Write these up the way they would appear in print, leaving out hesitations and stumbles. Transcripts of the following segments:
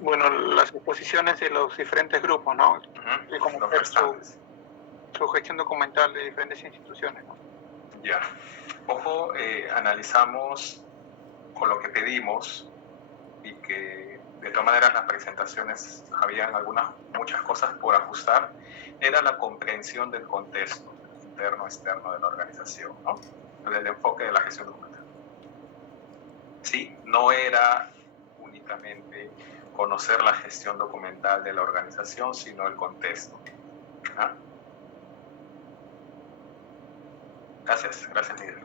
bueno, las exposiciones de los diferentes grupos, ¿no? Y conocer su gestión documental de diferentes instituciones, ¿no? Ya. Ojo, analizamos con lo que pedimos y que de todas maneras las presentaciones habían muchas cosas por ajustar, era la comprensión del contexto interno-externo de la organización, ¿no? El enfoque de la gestión documental. Sí, no era únicamente conocer la gestión documental de la organización, sino el contexto. ¿Ah? Gracias, Miguel.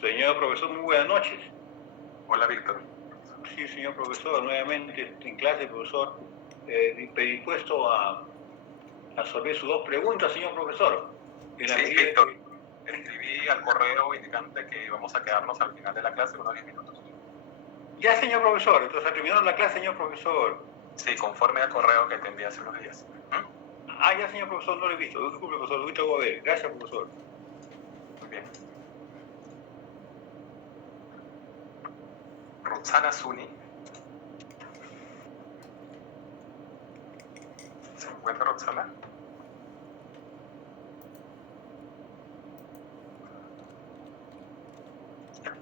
Señor profesor, muy buenas noches. Hola, Víctor. Sí, señor profesor, nuevamente en clase, profesor, predispuesto a absorber sus dos preguntas, señor profesor. Sí, Víctor, escribí al correo indicante que íbamos a quedarnos al final de la clase unos 10 minutos. Ya, señor profesor, entonces ha terminado la clase, señor profesor. Sí, conforme al correo que te envié hace unos días. Ya, señor profesor, no lo he visto. Disculpe, profesor, lo voy a ver. Gracias, profesor. Muy bien. Roxana Zuni. ¿Se encuentra Roxana?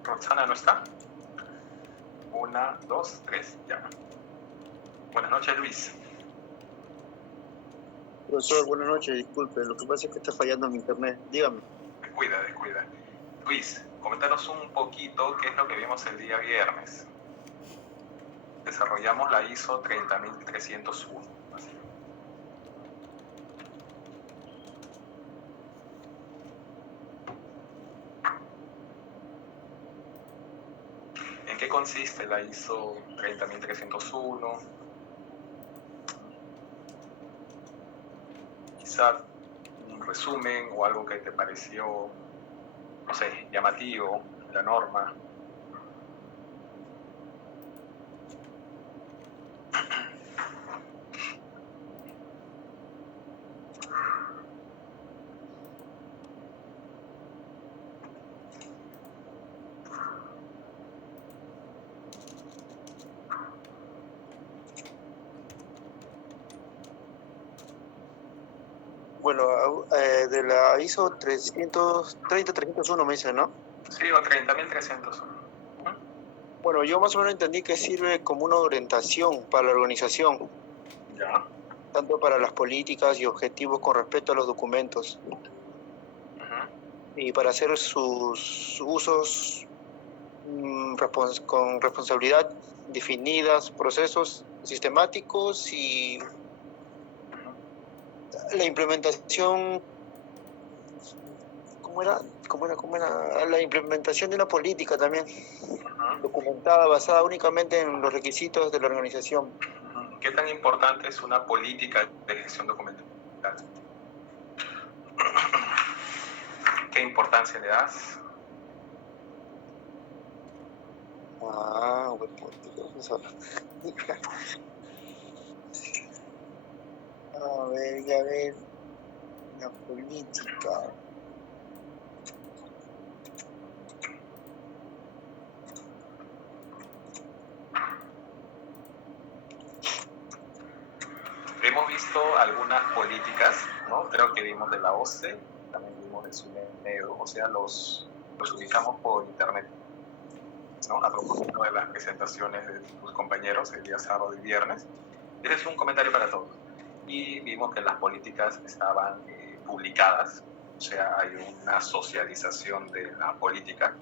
Roxana no está. 1, 2, 3, ya. Buenas noches, Luis. Profesor, buenas noches, disculpe, lo que pasa es que está fallando mi internet, dígame. Descuida. Luis, coméntanos un poquito qué es lo que vimos el día viernes. Desarrollamos la ISO 30301. ¿En qué consiste la ISO 30301? Quizá un resumen o algo que te pareció, no sé, llamativo, la norma. Bueno, de la ISO 301 me dice, ¿no? Sí, o 30301. Bueno, yo más o menos entendí que sirve como una orientación para la organización. Ya. Tanto para las políticas y objetivos con respecto a los documentos. Y para hacer sus usos con responsabilidad definidas, procesos sistemáticos y la implementación, ¿cómo era? La implementación de una política también, documentada, basada únicamente en los requisitos de la organización. ¿Qué tan importante es una política de gestión documental? ¿Qué importancia le das? Buen punto, profesor. A ver, la política. Hemos visto algunas políticas, ¿no? Creo que vimos de la OCDE, también vimos de SUNEDO, o sea, los ubicamos por internet, ¿no? A propósito de las presentaciones de tus compañeros el día sábado y viernes. Ese es un comentario para todos. Y vimos que las políticas estaban publicadas, o sea, hay una socialización de la política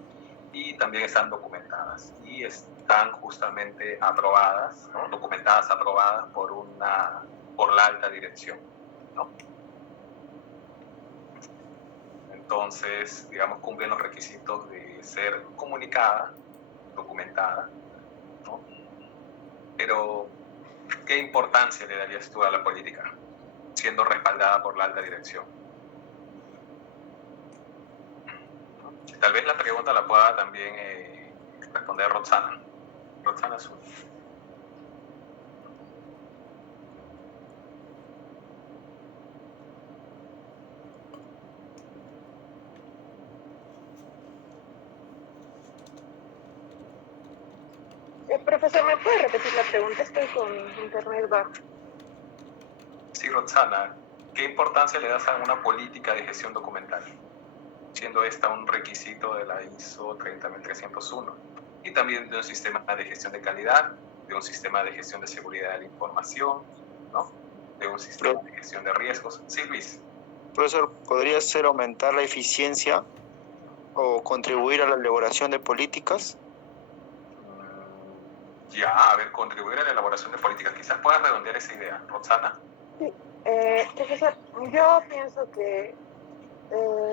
y también están documentadas y están justamente aprobadas, ¿no? Documentadas, aprobadas por la alta dirección, ¿no? Entonces, digamos, cumplen los requisitos de ser comunicada, documentada, ¿no? Pero, ¿qué importancia le darías tú a la política, siendo respaldada por la alta dirección? Tal vez la pregunta la pueda también responder Roxana. Roxana Azul. Profesor, ¿me puede repetir la pregunta? Estoy con internet bajo. Sí, Roxana, ¿qué importancia le das a una política de gestión documental? Siendo esta un requisito de la ISO 30301 y también de un sistema de gestión de calidad, de un sistema de gestión de seguridad de la información, ¿no? De un sistema de gestión de riesgos. Sí, Luis. Profesor, ¿podría ser aumentar la eficiencia o contribuir a la elaboración de políticas? Ya, a ver, contribuir a la elaboración de políticas. Quizás puedas redondear esa idea, Roxana. Sí, profesor, yo pienso que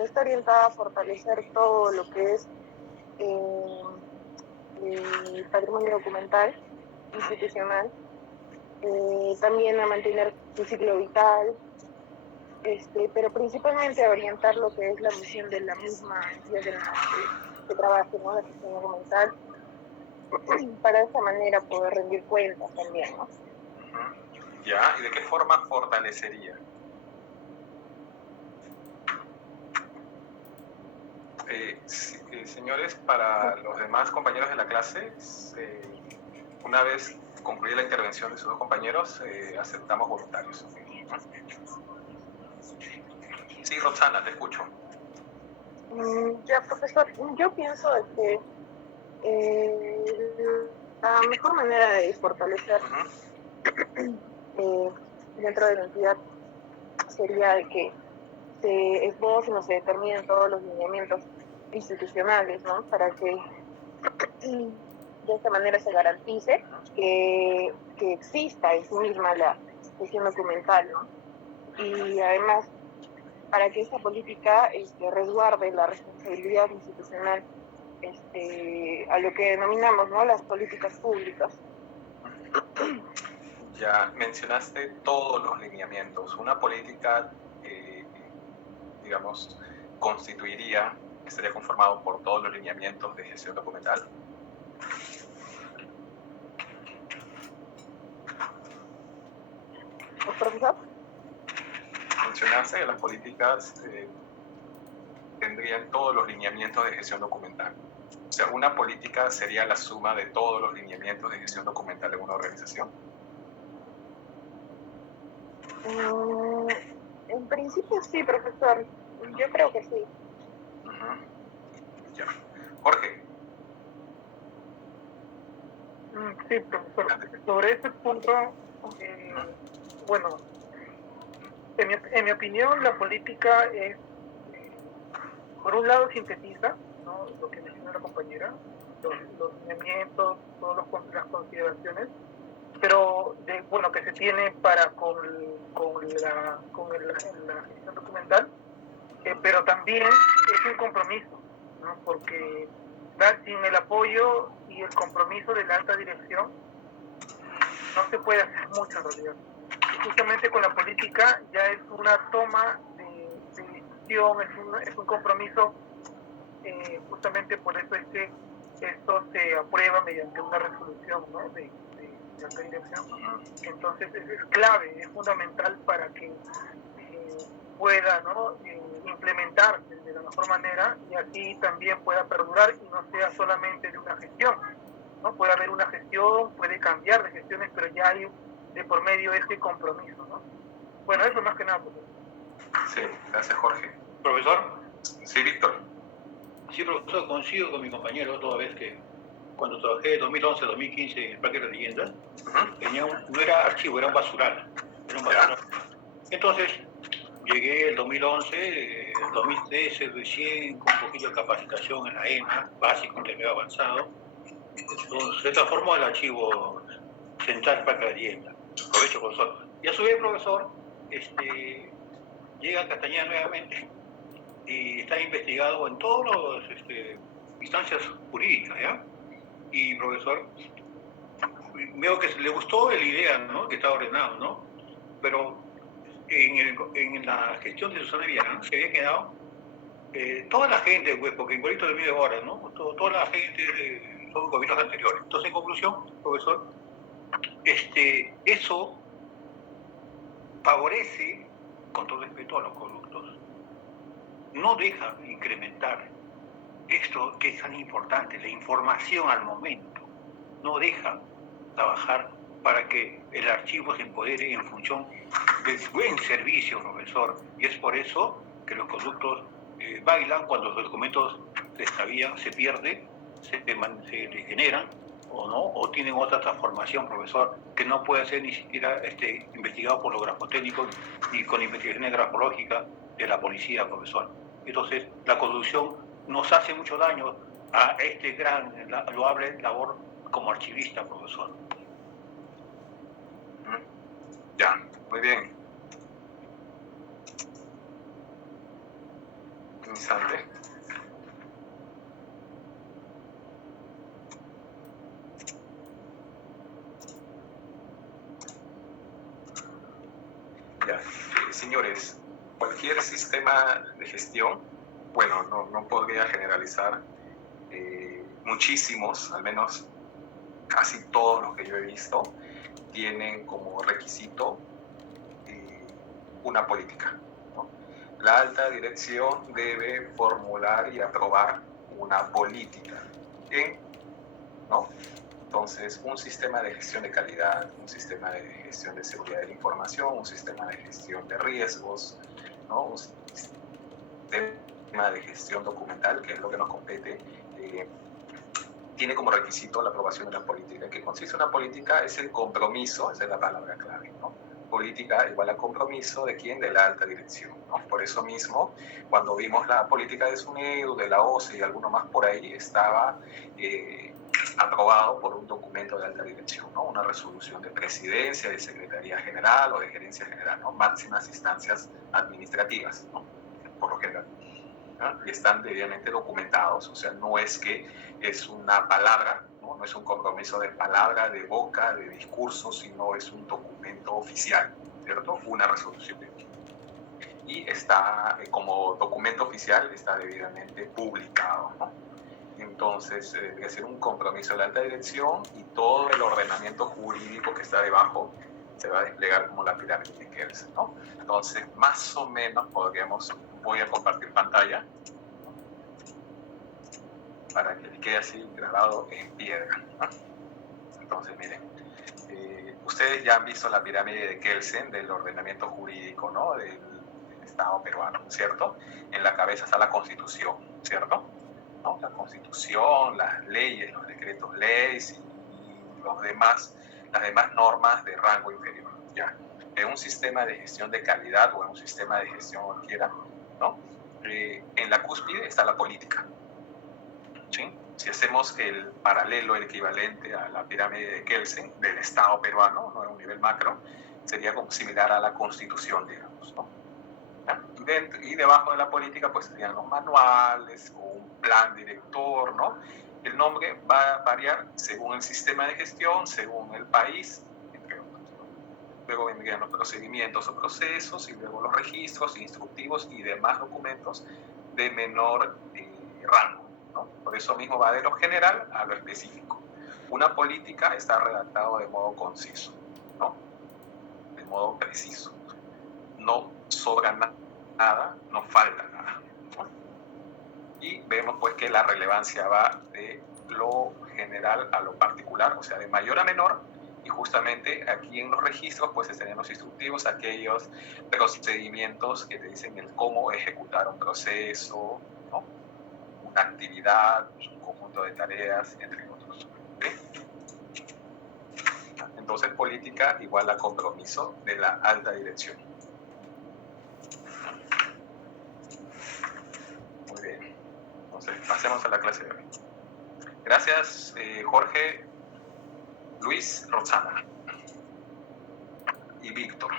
está orientada a fortalecer todo lo que es el patrimonio documental institucional, también a mantener su ciclo vital, pero principalmente a orientar lo que es la misión de la misma entidad en la que trabaje, ¿no? La gestión documental, para de esta manera poder rendir cuentas también, ¿no? Ya, ¿y de qué forma fortalecería? Señores, para los demás compañeros de la clase, una vez concluida la intervención de sus dos compañeros, aceptamos voluntarios. Sí, Roxana, te escucho. Ya, profesor, yo pienso que la mejor manera de fortalecer dentro de la entidad sería de que se esbocen o se determinen todos los lineamientos institucionales, ¿no? Para que de esta manera se garantice que exista en sí misma la gestión documental, ¿no? Y además, para que esta política resguarde la responsabilidad institucional a lo que denominamos, ¿no?, las políticas públicas. Ya mencionaste todos los lineamientos. Una política, digamos, estaría conformado por todos los lineamientos de gestión documental. ¿Profesor? Mencionaste que las políticas tendrían todos los lineamientos de gestión documental. O sea, una política sería la suma de todos los lineamientos de gestión documental en una organización. En principio sí, profesor. Yo creo que sí. Ya. Jorge. Sí, profesor. Sobre ese punto, bueno, en mi opinión, la política es, por un lado, sintetiza, ¿no?, lo que mencionó la compañera, los lineamientos, todas las consideraciones, pero bueno, que se tiene para con la gestión documental, pero también es un compromiso, ¿no?, porque sin el apoyo y el compromiso de la alta dirección no se puede hacer mucho en realidad. Y justamente con la política ya es una toma de decisión, es un compromiso, justamente por eso es que esto se aprueba mediante una resolución, ¿no?, de la alta dirección. Entonces es clave, es fundamental para que pueda, ¿no?, implementarse de la mejor manera y así también pueda perdurar y no sea solamente de una gestión, ¿no? Puede haber una gestión, puede cambiar de gestiones, pero ya hay de por medio este compromiso, ¿no? Bueno, eso más que nada, profesor. Sí, gracias, Jorge. ¿Profesor? Sí, Víctor. Sí, profesor, coincido con mi compañero toda vez que cuando trabajé 2011-2015 en el Parque de las Leyendas, no era archivo, era un basural. Entonces, llegué el 2011, el 2013 recién, con un poquito de capacitación en la ENA, básico, intermedio avanzado. Entonces, se transformó el archivo central Parque de las Leyendas. Aprovecho, profesor. Y a su vez, profesor, llega a Castañeda nuevamente y está investigado en todas las instancias jurídicas, ¿ya? Y, profesor, veo que le gustó la idea, ¿no?, que está ordenado, ¿no? Pero en la gestión de Susana Villarán se había quedado toda la gente, pues, porque igualito del medio ahora, ¿no? Toda la gente son gobiernos anteriores. Entonces, en conclusión, profesor, eso favorece, con todo respeto a los corruptos, no deja incrementar esto que es tan importante, la información al momento. no deja trabajar para que el archivo se empodere en función del buen servicio, profesor. Y es por eso que los conductos bailan cuando los documentos se extravían, se pierden, se degeneran o no, o tienen otra transformación, profesor, que no puede ser ni siquiera investigado por los grafotécnicos ni con investigaciones grafológicas de la policía, profesor. Entonces, la corrupción nos hace mucho daño a este gran, loable labor como archivista, profesor. Ya, muy bien. Un instante. Ya, señores, cualquier sistema de gestión, bueno, no podría generalizar, muchísimos, al menos casi todos los que yo he visto, tienen como requisito una política, ¿no? La alta dirección debe formular y aprobar una política, ¿no? Entonces, un sistema de gestión de calidad, un sistema de gestión de seguridad de la información, un sistema de gestión de riesgos, ¿no? Un sistema de gestión documental, que es lo que nos compete, tiene como requisito la aprobación de una política. ¿En qué consiste una política? Es el compromiso, esa es la palabra clave, ¿no? Política igual a compromiso de quién, de la alta dirección, ¿no? Por eso mismo, cuando vimos la política de SUNEDU, de la OCE y alguno más por ahí, estaba aprobado por un documento de alta dirección, ¿no? Una resolución de presidencia, de secretaría general o de gerencia general, ¿no? Máximas instancias administrativas, ¿no? Por lo general, ¿no? Y están debidamente documentados, o sea, no es que es una palabra, no es un compromiso de palabra, de boca, de discurso, sino es un documento oficial, ¿cierto? Una resolución. Y está, como documento oficial, está debidamente publicado, ¿no? Entonces, debe ser un compromiso de la alta dirección y todo el ordenamiento jurídico que está debajo se va a desplegar como la pirámide de Kelsen, ¿no? Entonces, más o menos podríamos, voy a compartir pantalla, para que le quede así grabado en piedra, ¿no? Entonces, miren, ustedes ya han visto la pirámide de Kelsen del ordenamiento jurídico, ¿no? Del Estado peruano, ¿cierto? En la cabeza está la Constitución, ¿cierto? ¿No? La Constitución, las leyes, los decretos leyes y las demás normas de rango inferior, ¿ya? En un sistema de gestión de calidad o en un sistema de gestión cualquiera, ¿no? En la cúspide está la política, ¿sí? Si hacemos el paralelo, el equivalente a la pirámide de Kelsen del Estado peruano, ¿no? En un nivel macro, sería como similar a la Constitución, digamos, ¿no? Y debajo de la política pues serían los manuales o un plan director, ¿no? El nombre va a variar según el sistema de gestión, según el país, entre otros, ¿no? Luego vendrían los procedimientos o procesos y luego los registros, instructivos y demás documentos de menor rango, ¿no? Por eso mismo va de lo general a lo específico. Una política está redactada de modo conciso, ¿no? De modo preciso. No sobra nada, no falta nada, ¿no? Y vemos pues que la relevancia va de lo general a lo particular, o sea, de mayor a menor, y justamente aquí en los registros pues estarían los instructivos, aquellos procedimientos que te dicen el cómo ejecutar un proceso, ¿no? Una actividad, un conjunto de tareas, entre otros, ¿sí? Entonces, política igual a compromiso de la alta dirección. Muy bien. Entonces, pasemos a la clase de hoy. Gracias, Jorge, Luis, Roxana y Víctor.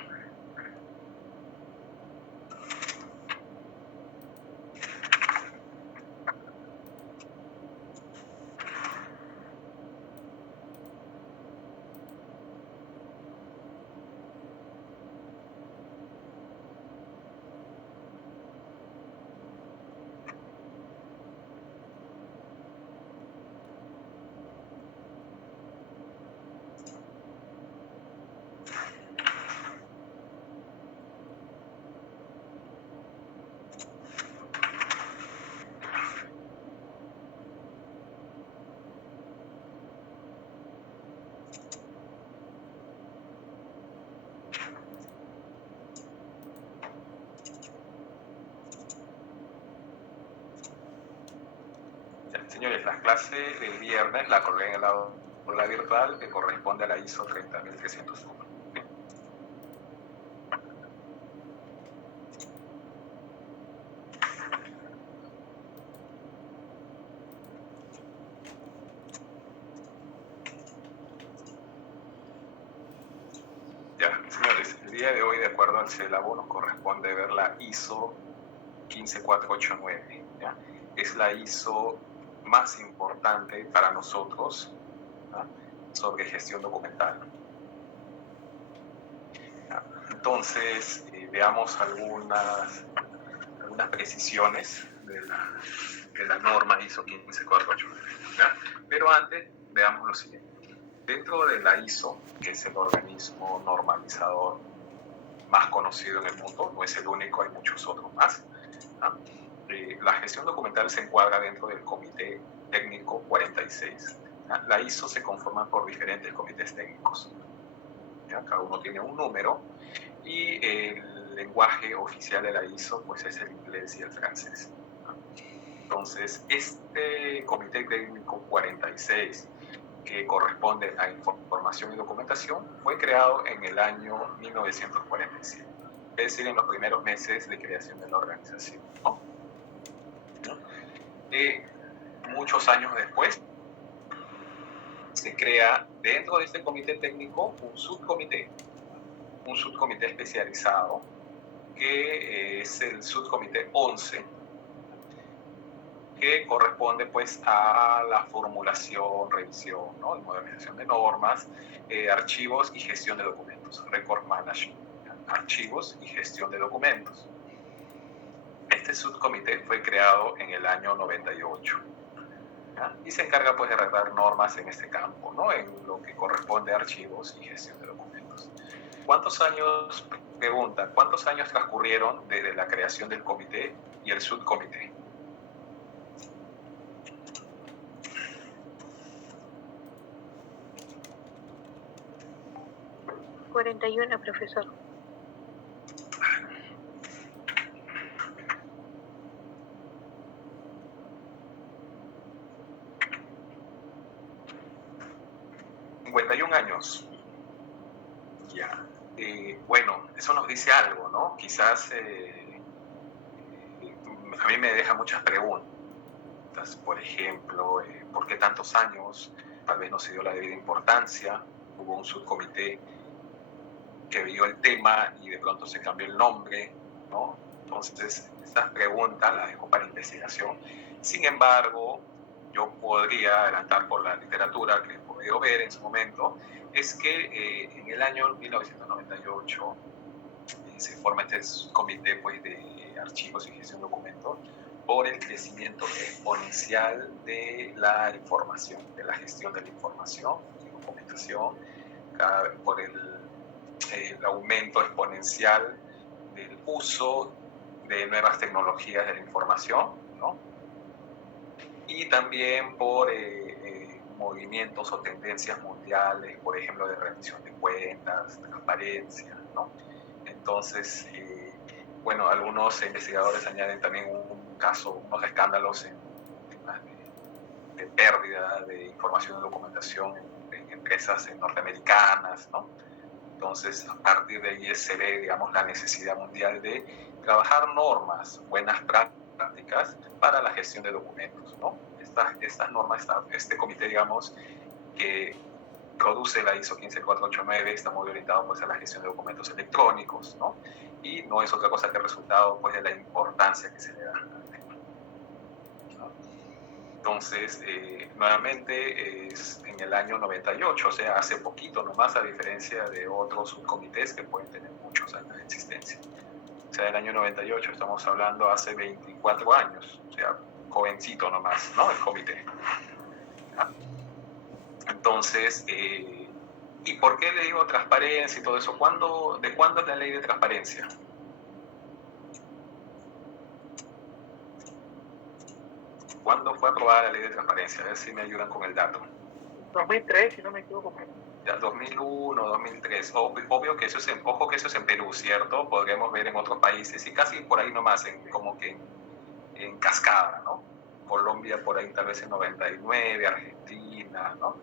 Señores, las clases del viernes la colgué en el aula virtual que corresponde a la ISO 30301. Ya, señores, el día de hoy, de acuerdo al CELABO, nos corresponde ver la ISO 15489. ¿Ya? Es la ISO más importante para nosotros, ¿ya?, sobre gestión documental. ¿Ya? Entonces, veamos algunas precisiones de la norma ISO 15489. ¿Ya? Pero antes, veamos lo siguiente. Dentro de la ISO, que es el organismo normalizador más conocido en el mundo, no es el único, hay muchos otros más, ¿no? La gestión documental se encuadra dentro del Comité Técnico 46. ¿Ya? La ISO se conforma por diferentes comités técnicos. ¿Ya? Cada uno tiene un número y el lenguaje oficial de la ISO pues, es el inglés y el francés. ¿No? Entonces, este Comité Técnico 46, que corresponde a información y documentación, fue creado en el año 1947, es decir, en los primeros meses de creación de la organización, ¿no? Muchos años después, se crea dentro de este comité técnico un subcomité especializado, que es el subcomité 11, que corresponde pues a la formulación, revisión, ¿no?, y modernización de normas, archivos y gestión de documentos, record management, archivos y gestión de documentos. Este subcomité fue creado en el año 98, ¿ya?, y se encarga pues de redactar normas en este campo, ¿no?, en lo que corresponde a archivos y gestión de documentos. ¿Cuántos años transcurrieron desde la creación del comité y el subcomité? 41, profesor. ¿51 años? Ya. Bueno, eso nos dice algo, ¿no? Quizás a mí me deja muchas preguntas. Por ejemplo, ¿por qué tantos años? Tal vez no se dio la debida importancia. Hubo un subcomité que vio el tema y de pronto se cambió el nombre, ¿no? Entonces, estas preguntas las dejo para investigación. Sin embargo, yo podría adelantar por la literatura que he podido ver en su momento, es que en el año 1998 se forma este comité pues, de archivos y gestión de documentos por el crecimiento exponencial de la información, de la gestión de la información y documentación, por el aumento exponencial del uso de nuevas tecnologías de la información, ¿no?, y también por movimientos o tendencias mundiales, por ejemplo, de rendición de cuentas, transparencia, ¿no? Entonces, bueno, algunos investigadores añaden también unos escándalos en temas de pérdida de información y documentación en empresas norteamericanas, ¿no? Entonces, a partir de ahí se ve, digamos, la necesidad mundial de trabajar normas, buenas prácticas para la gestión de documentos, ¿no? Estas normas, este comité, digamos, que produce la ISO 15489, está muy orientado pues, a la gestión de documentos electrónicos, ¿no? Y no es otra cosa que el resultado pues, de la importancia que se le da al tema, ¿no? Entonces, nuevamente es en el año 98, o sea, hace poquito nomás, a diferencia de otros subcomités que pueden tener muchos años de existencia. O sea, el año 98, estamos hablando hace 24 años, o sea, jovencito nomás, ¿no?, el comité. ¿Ya? Entonces, ¿y por qué le digo transparencia y todo eso? ¿De cuándo es la ley de transparencia? ¿Cuándo fue aprobada la ley de transparencia? A ver si me ayudan con el dato. 2003, si no me equivoco. Ya, 2001, 2003. Obvio que eso es ojo que eso es en Perú, ¿cierto? Podríamos ver en otros países y casi por ahí nomás, como que en cascada, ¿no? Colombia por ahí tal vez en 99, Argentina, ¿no?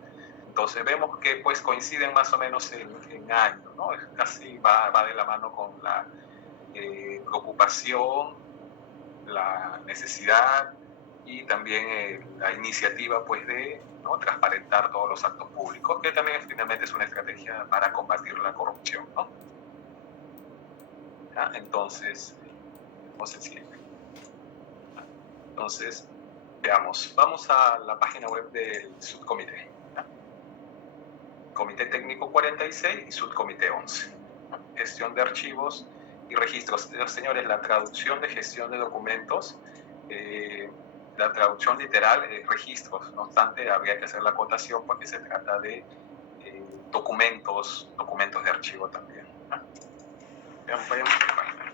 Entonces vemos que pues coinciden más o menos en años, ¿no? Casi va de la mano con la preocupación, la necesidad y también la iniciativa pues de, ¿no?, transparentar todos los actos públicos, que también finalmente es una estrategia para combatir la corrupción, ¿no? ¿Ya? Entonces, no se entiende. Entonces, veamos, vamos a la página web del subcomité, ¿ya? Comité Técnico 46 y Subcomité 11, ¿no? Gestión de archivos y registros. Señores, la traducción de gestión de documentos, la traducción literal es registros. No obstante, habría que hacer la acotación porque se trata de documentos de archivo también, ¿no? Vayamos a la página.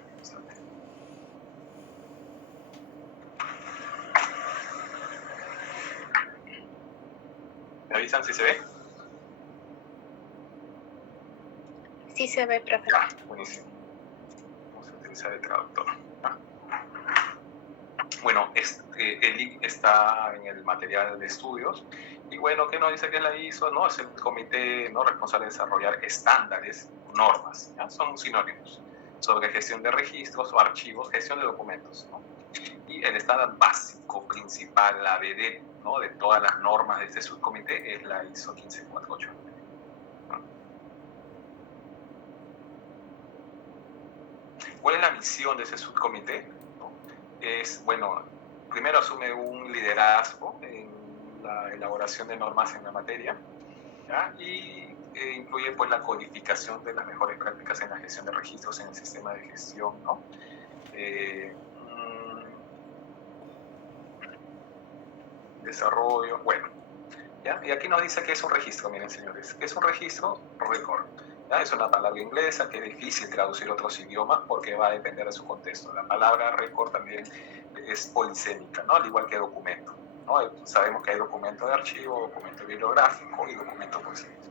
¿Me avisan si se ve? Sí se ve, profe. Ya, buenísimo. Vamos a utilizar el traductor. Bueno, el link está en el material de estudios. Y bueno, ¿qué nos dice que es la ISO? No, es el comité no responsable de desarrollar estándares, normas, ¿ya? Son sinónimos sobre gestión de registros o archivos, gestión de documentos, ¿no? Y el estándar básico principal, la BD, ¿no?, de todas las normas de este subcomité es la ISO 15489, ¿no? ¿Cuál es la misión de ese subcomité? ¿No? Es, bueno, primero asume un liderazgo en la elaboración de normas en la materia, ¿ya? Y incluye pues la codificación de las mejores prácticas en la gestión de registros en el sistema de gestión, ¿no? Desarrollo, bueno, ¿ya? Y aquí nos dice que es un registro, miren señores, que es un registro record, ¿ya? Es una palabra inglesa que es difícil traducir a otros idiomas porque va a depender de su contexto. La palabra record también es polisémica, ¿no? Al igual que documento, ¿no? Sabemos que hay documento de archivo, documento bibliográfico y documento polisémico,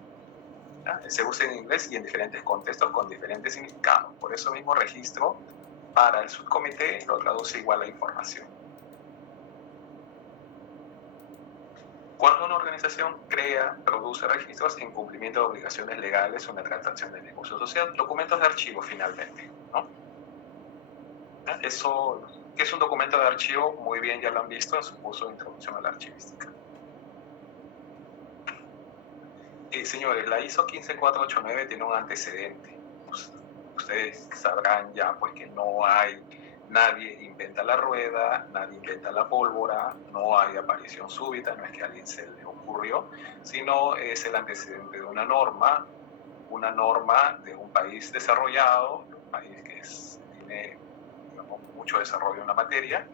¿ya? Se usa en inglés y en diferentes contextos con diferentes significados. Por eso mismo registro para el subcomité lo traduce igual a información. Cuando una organización crea, produce registros en cumplimiento de obligaciones legales o en la transacción de negocios, o sea, documentos de archivo finalmente, ¿no? Eso, ¿qué es un documento de archivo? Muy bien, ya lo han visto en su curso de introducción a la archivística. Señores, la ISO 15489 tiene un antecedente. Ustedes sabrán ya pues que no hay, nadie inventa la rueda, nadie inventa la pólvora, no hay aparición súbita, no es que a alguien se le ocurrió, sino es el antecedente de una norma de un país desarrollado, un país que tiene, digamos, mucho desarrollo en la materia,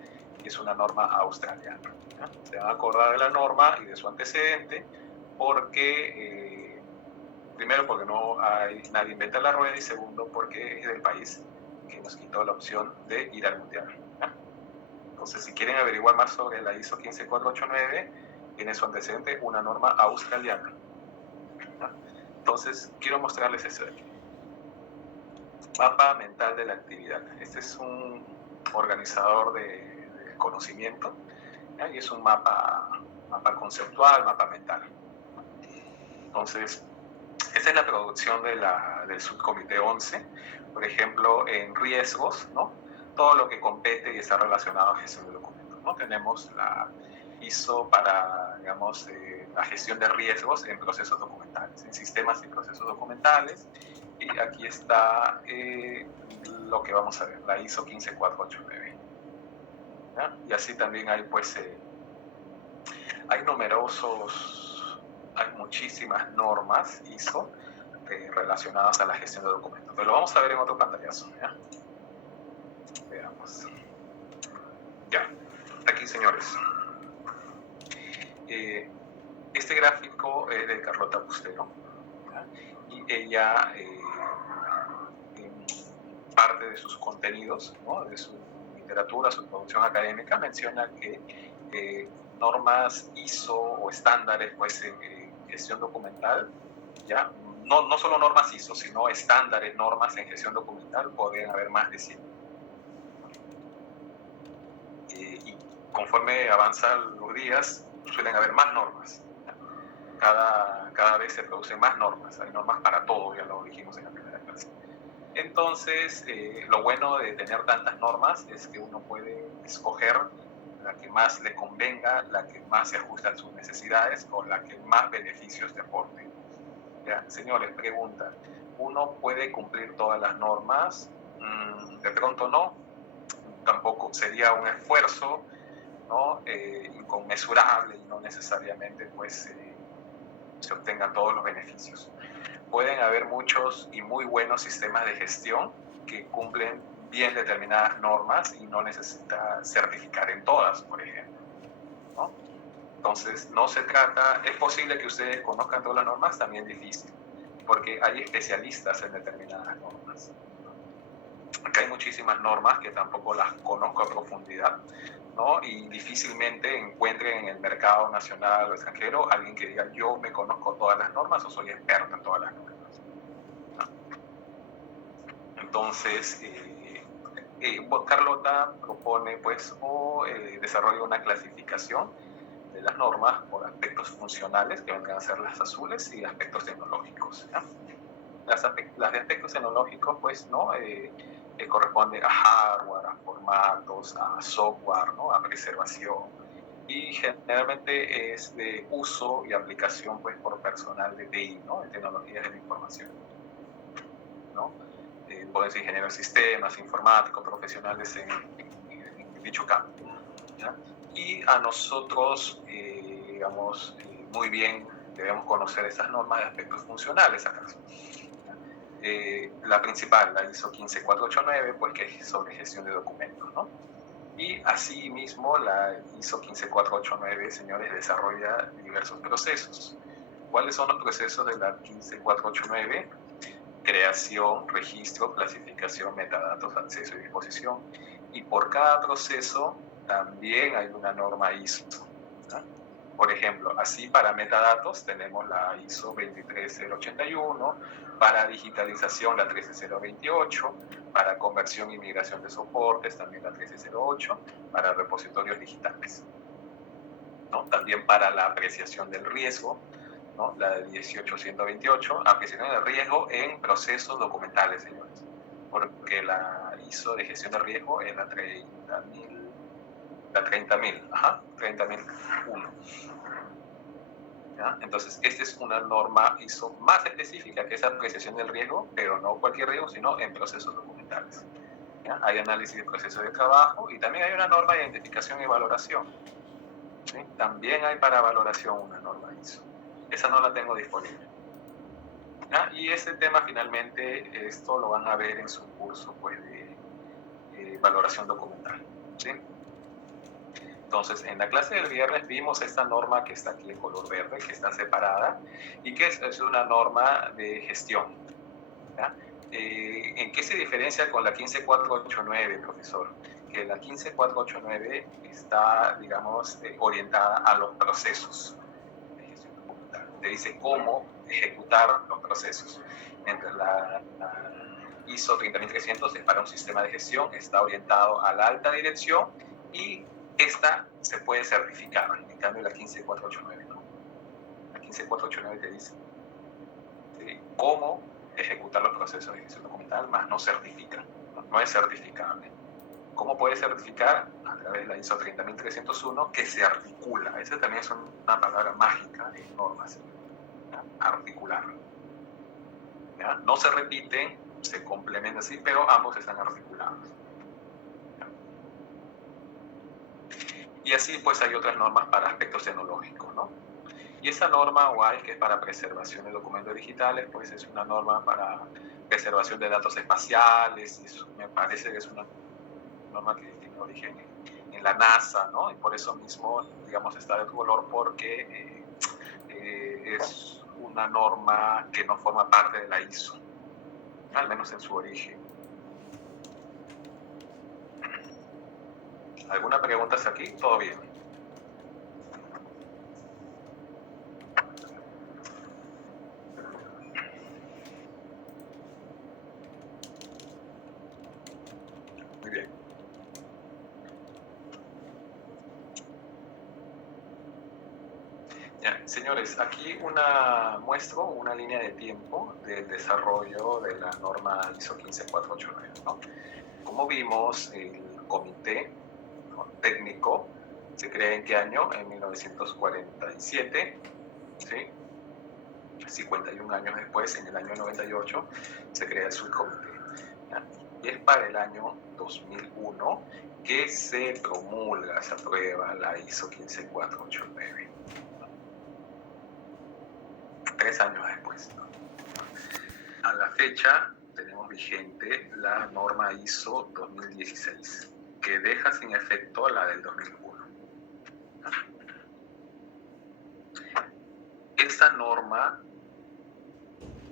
y es una norma australiana, ¿ya? Se van a acordar de la norma y de su antecedente porque, primero porque no hay, nadie inventa la rueda, y segundo porque es del país que nos quitó la opción de ir al mundial, ¿ya? Entonces, si quieren averiguar más sobre la ISO 15489, tiene su antecedente una norma australiana, ¿ya? Entonces, quiero mostrarles eso de aquí. Mapa mental de la actividad. Este es un organizador de conocimiento, ¿ya? Y es un mapa conceptual, mapa mental. Entonces, esta es la producción del subcomité 11, por ejemplo, en riesgos, ¿no? Todo lo que compete y está relacionado a gestión de documentos, ¿no? Tenemos la ISO para, digamos, la gestión de riesgos en procesos documentales, en sistemas y procesos documentales, y aquí está lo que vamos a ver, la ISO 15489, ¿ya? Y así también hay, pues, hay muchísimas normas ISO relacionadas a la gestión de documentos, pero lo vamos a ver en otro pantallazo, ¿ya? Veamos. Ya, aquí, señores. Este gráfico es de Carlota Bustero, ¿ya? Y ella, parte de sus contenidos, ¿no?, de su literatura, su producción académica, menciona que normas ISO o estándares, pues, en gestión documental, ¿ya? No solo normas ISO, sino estándares, normas en gestión documental, pueden haber más de 100. Y conforme avanzan los días, suelen haber más normas. Cada vez se producen más normas. Hay normas para todo, ya lo dijimos en la primera clase. Entonces, lo bueno de tener tantas normas es que uno puede escoger la que más le convenga, la que más se ajusta a sus necesidades o la que más beneficios te aporte. ¿Ya? Señores, pregunta, ¿uno puede cumplir todas las normas? De pronto no, tampoco sería un esfuerzo, ¿no? Inconmensurable y no necesariamente pues, se obtengan todos los beneficios. Pueden haber muchos y muy buenos sistemas de gestión que cumplen bien determinadas normas y no necesita certificar en todas, por ejemplo, ¿no? Entonces, no se trata, es posible que ustedes conozcan todas las normas, también difícil, porque hay especialistas en determinadas normas. Acá hay muchísimas normas que tampoco las conozco a profundidad, ¿no? Y difícilmente encuentren en el mercado nacional o extranjero alguien que diga yo me conozco todas las normas o soy experto en todas las normas, ¿no? Entonces, Carlota propone pues desarrolla una clasificación de las normas por aspectos funcionales, que vendrán a ser las azules, y aspectos tecnológicos, ¿no? Las de aspectos tecnológicos pues no corresponde a hardware, a formatos, a software, ¿no? A preservación, y generalmente es de uso y aplicación pues por personal de TI, ¿no? De tecnologías de la información, ¿no? Pueden ser ingenieros de sistemas, informáticos, profesionales en dicho campo, ¿ya? Y a nosotros, digamos, muy bien debemos conocer esas normas de aspectos funcionales, ¿acaso? La principal, la ISO 15489, pues que es sobre gestión de documentos, ¿no? Y asimismo la ISO 15489, señores, desarrolla diversos procesos. ¿Cuáles son los procesos de la 15489? Creación, registro, clasificación, metadatos, acceso y disposición. Y por cada proceso también hay una norma ISO, ¿no? Por ejemplo, así para metadatos tenemos la ISO 23081, para digitalización la 13028, para conversión y migración de soportes también la 13008, para repositorios digitales, ¿no? También para la apreciación del riesgo, ¿no? La de 18128, apreciación del riesgo en procesos documentales, señores, porque la ISO de gestión de riesgo es la 30001. ¿Ya? Entonces, esta es una norma ISO más específica que es apreciación del riesgo, pero no cualquier riesgo, sino en procesos documentales. ¿Ya? Hay análisis de procesos de trabajo y también hay una norma de identificación y valoración, ¿sí? También hay para valoración una norma ISO. Esa no la tengo disponible. ¿Ya? Y ese tema finalmente, esto lo van a ver en su curso pues, de valoración documental, ¿sí? Entonces, en la clase del viernes vimos esta norma que está aquí en color verde, que está separada, y que es una norma de gestión, ¿ya? ¿En qué se diferencia con la 15489, profesor? Que la 15489 está, digamos, orientada a los procesos de gestión documental. Te dice cómo ejecutar los procesos. Mientras la ISO 30300 es para un sistema de gestión, está orientado a la alta dirección y esta se puede certificar. En cambio la 15489 no. La 15489 te dice cómo ejecutar los procesos de gestión documental, más no certifica, no es certificable. ¿Cómo puede certificar? A través de la ISO 30301, que se articula. Esa también es una palabra mágica en normas, ¿ya? Articular, ¿ya? No se repiten, se complementan así, pero ambos están articulados. Y así pues hay otras normas para aspectos tecnológicos, ¿no? Y esa norma OAI, que es para preservación de documentos digitales, pues es una norma para preservación de datos espaciales, y eso me parece que es una norma que tiene origen en la NASA, ¿no? Y por eso mismo, digamos, está de color, porque es una norma que no forma parte de la ISO, ¿no? Al menos en su origen. ¿Alguna pregunta hasta aquí? ¿Todo bien? Muy bien. Ya, señores, aquí muestro una línea de tiempo del desarrollo de la norma ISO 15489, ¿no? Como vimos, el comité, ¿no?, técnico se crea ¿en qué año? En 1947, ¿sí? 51 años después, en el año 98, se crea el subcomité, ¿ya? Y es para el año 2001 que se promulga, se aprueba la ISO 15489. 3 años después, ¿no? A la fecha tenemos vigente la norma ISO 2016, que deja sin efecto la del 2001. Esta norma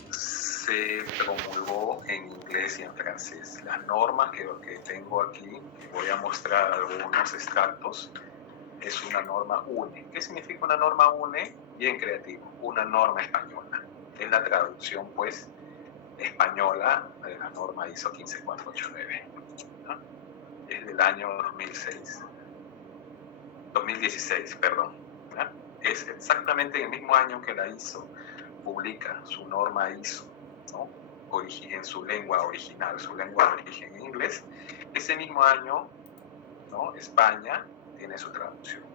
se promulgó en inglés y en francés. Las normas que tengo aquí, que voy a mostrar algunos extractos, es una norma UNE. ¿Qué significa una norma UNE? Bien creativo, una norma española. Es la traducción, pues, española de la norma ISO 15489, ¿no? Es del año 2016, perdón, ¿no? Es exactamente el mismo año que la ISO publica su norma ISO, ¿no?, en su lengua original, su lengua de origen en inglés. Ese mismo año, ¿no?, España tiene su traducción.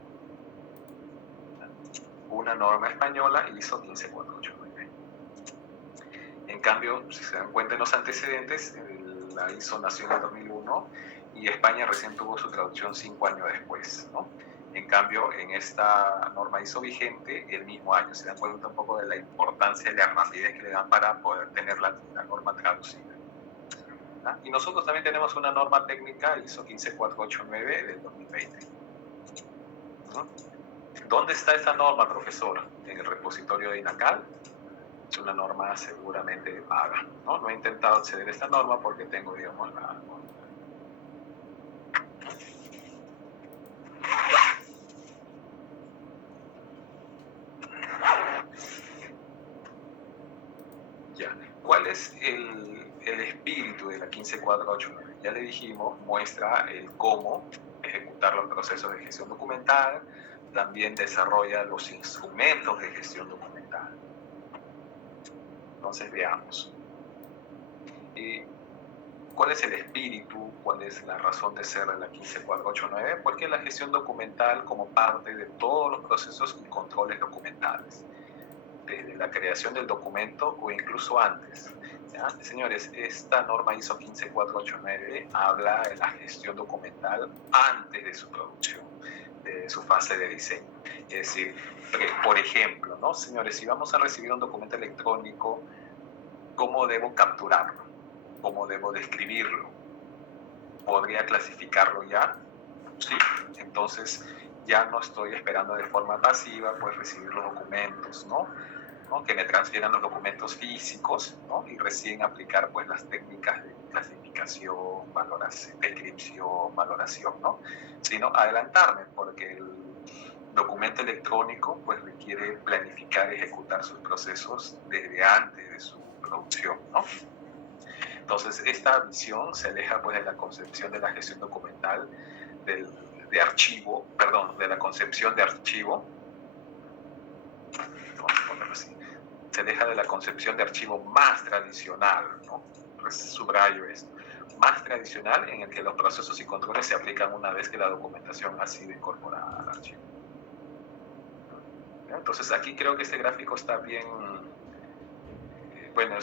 Una norma española ISO 15489. En cambio, si se dan cuenta en los antecedentes, la ISO nació en el 2001 y España recién tuvo su traducción 5 años después, ¿no? En cambio, en esta norma ISO vigente, el mismo año. Se dan cuenta un poco de la importancia y la rapidez que le dan para poder tener la norma traducida, ¿no? Y nosotros también tenemos una norma técnica ISO 15489 del 2020, ¿no? ¿Dónde está esta norma, profesor? En el repositorio de INACAL. Es una norma seguramente vaga, ¿no? No he intentado acceder a esta norma porque tengo, digamos, la... Ya. ¿Cuál es el espíritu de la 15489? Ya le dijimos, muestra el cómo ejecutar los procesos de gestión documental, también desarrolla los instrumentos de gestión documental. Entonces veamos. ¿Cuál es el espíritu? ¿Cuál es la razón de ser de la 15489? Porque la gestión documental como parte de todos los procesos y controles documentales, desde la creación del documento o incluso antes, ¿ya? Señores, esta norma ISO 15489 habla de la gestión documental antes de su producción, de su fase de diseño. Es decir, por ejemplo, ¿no, señores? Si vamos a recibir un documento electrónico, ¿cómo debo capturarlo? ¿Cómo debo describirlo? ¿Podría clasificarlo ya? Sí. Entonces ya no estoy esperando de forma pasiva pues recibir los documentos, ¿no? Que me transfieran los documentos físicos, ¿no? Y recién aplicar pues las técnicas de clasificación, valoración, descripción, valoración, ¿no? Sino adelantarme, porque el documento electrónico pues requiere planificar y ejecutar sus procesos desde antes de su producción, ¿no? Entonces, esta visión se aleja pues de la concepción de la gestión documental, de archivo, perdón, de la concepción de archivo, vamos a ponerlo así, se aleja de la concepción de archivo más tradicional, ¿no? Pues subrayo esto, más tradicional, en el que los procesos y controles se aplican una vez que la documentación ha sido incorporada al archivo. Entonces, aquí creo que este gráfico está bien, bueno,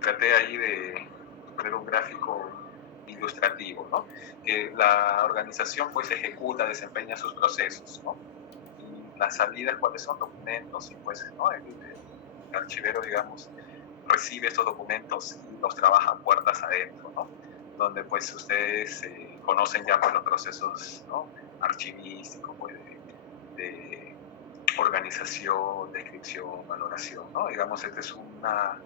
traté ahí de poner un gráfico ilustrativo, ¿no? Que la organización pues ejecuta, desempeña sus procesos, ¿no? Y las salidas, ¿cuáles son? Documentos, y pues, ¿no? El archivero, digamos, recibe estos documentos y los trabaja puertas adentro, ¿no? Donde pues ustedes conocen ya pues los procesos, ¿no?, archivísticos, pues, de organización, descripción, valoración, ¿no? Digamos, esta es una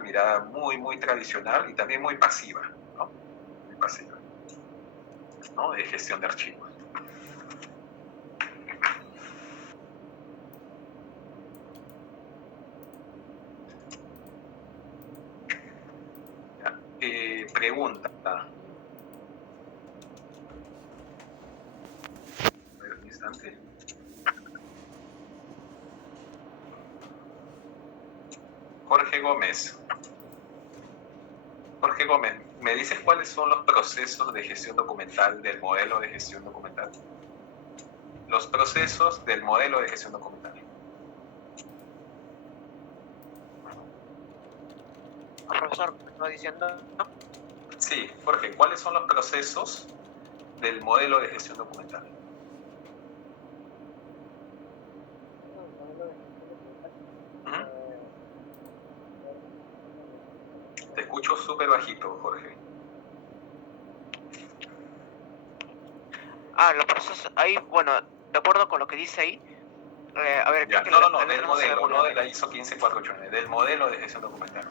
mirada muy, muy tradicional y también muy pasiva, ¿no? Muy pasiva, ¿no? De gestión de archivos. Pregunta. A ver, un instante. Jorge Gómez. Jorge Gómez, ¿me dices cuáles son los procesos de gestión documental del modelo de gestión documental? Los procesos del modelo de gestión documental. Profesor, ¿me está diciendo? Sí, Jorge, ¿cuáles son los procesos del modelo de gestión documental? Te escucho súper bajito, Jorge. Los procesos ahí, bueno, de acuerdo con lo que dice ahí, a ver, Ya, creo que no, la del letra no se ve modelo, muy no bien. de la ISO 15489, del modelo de gestión documental.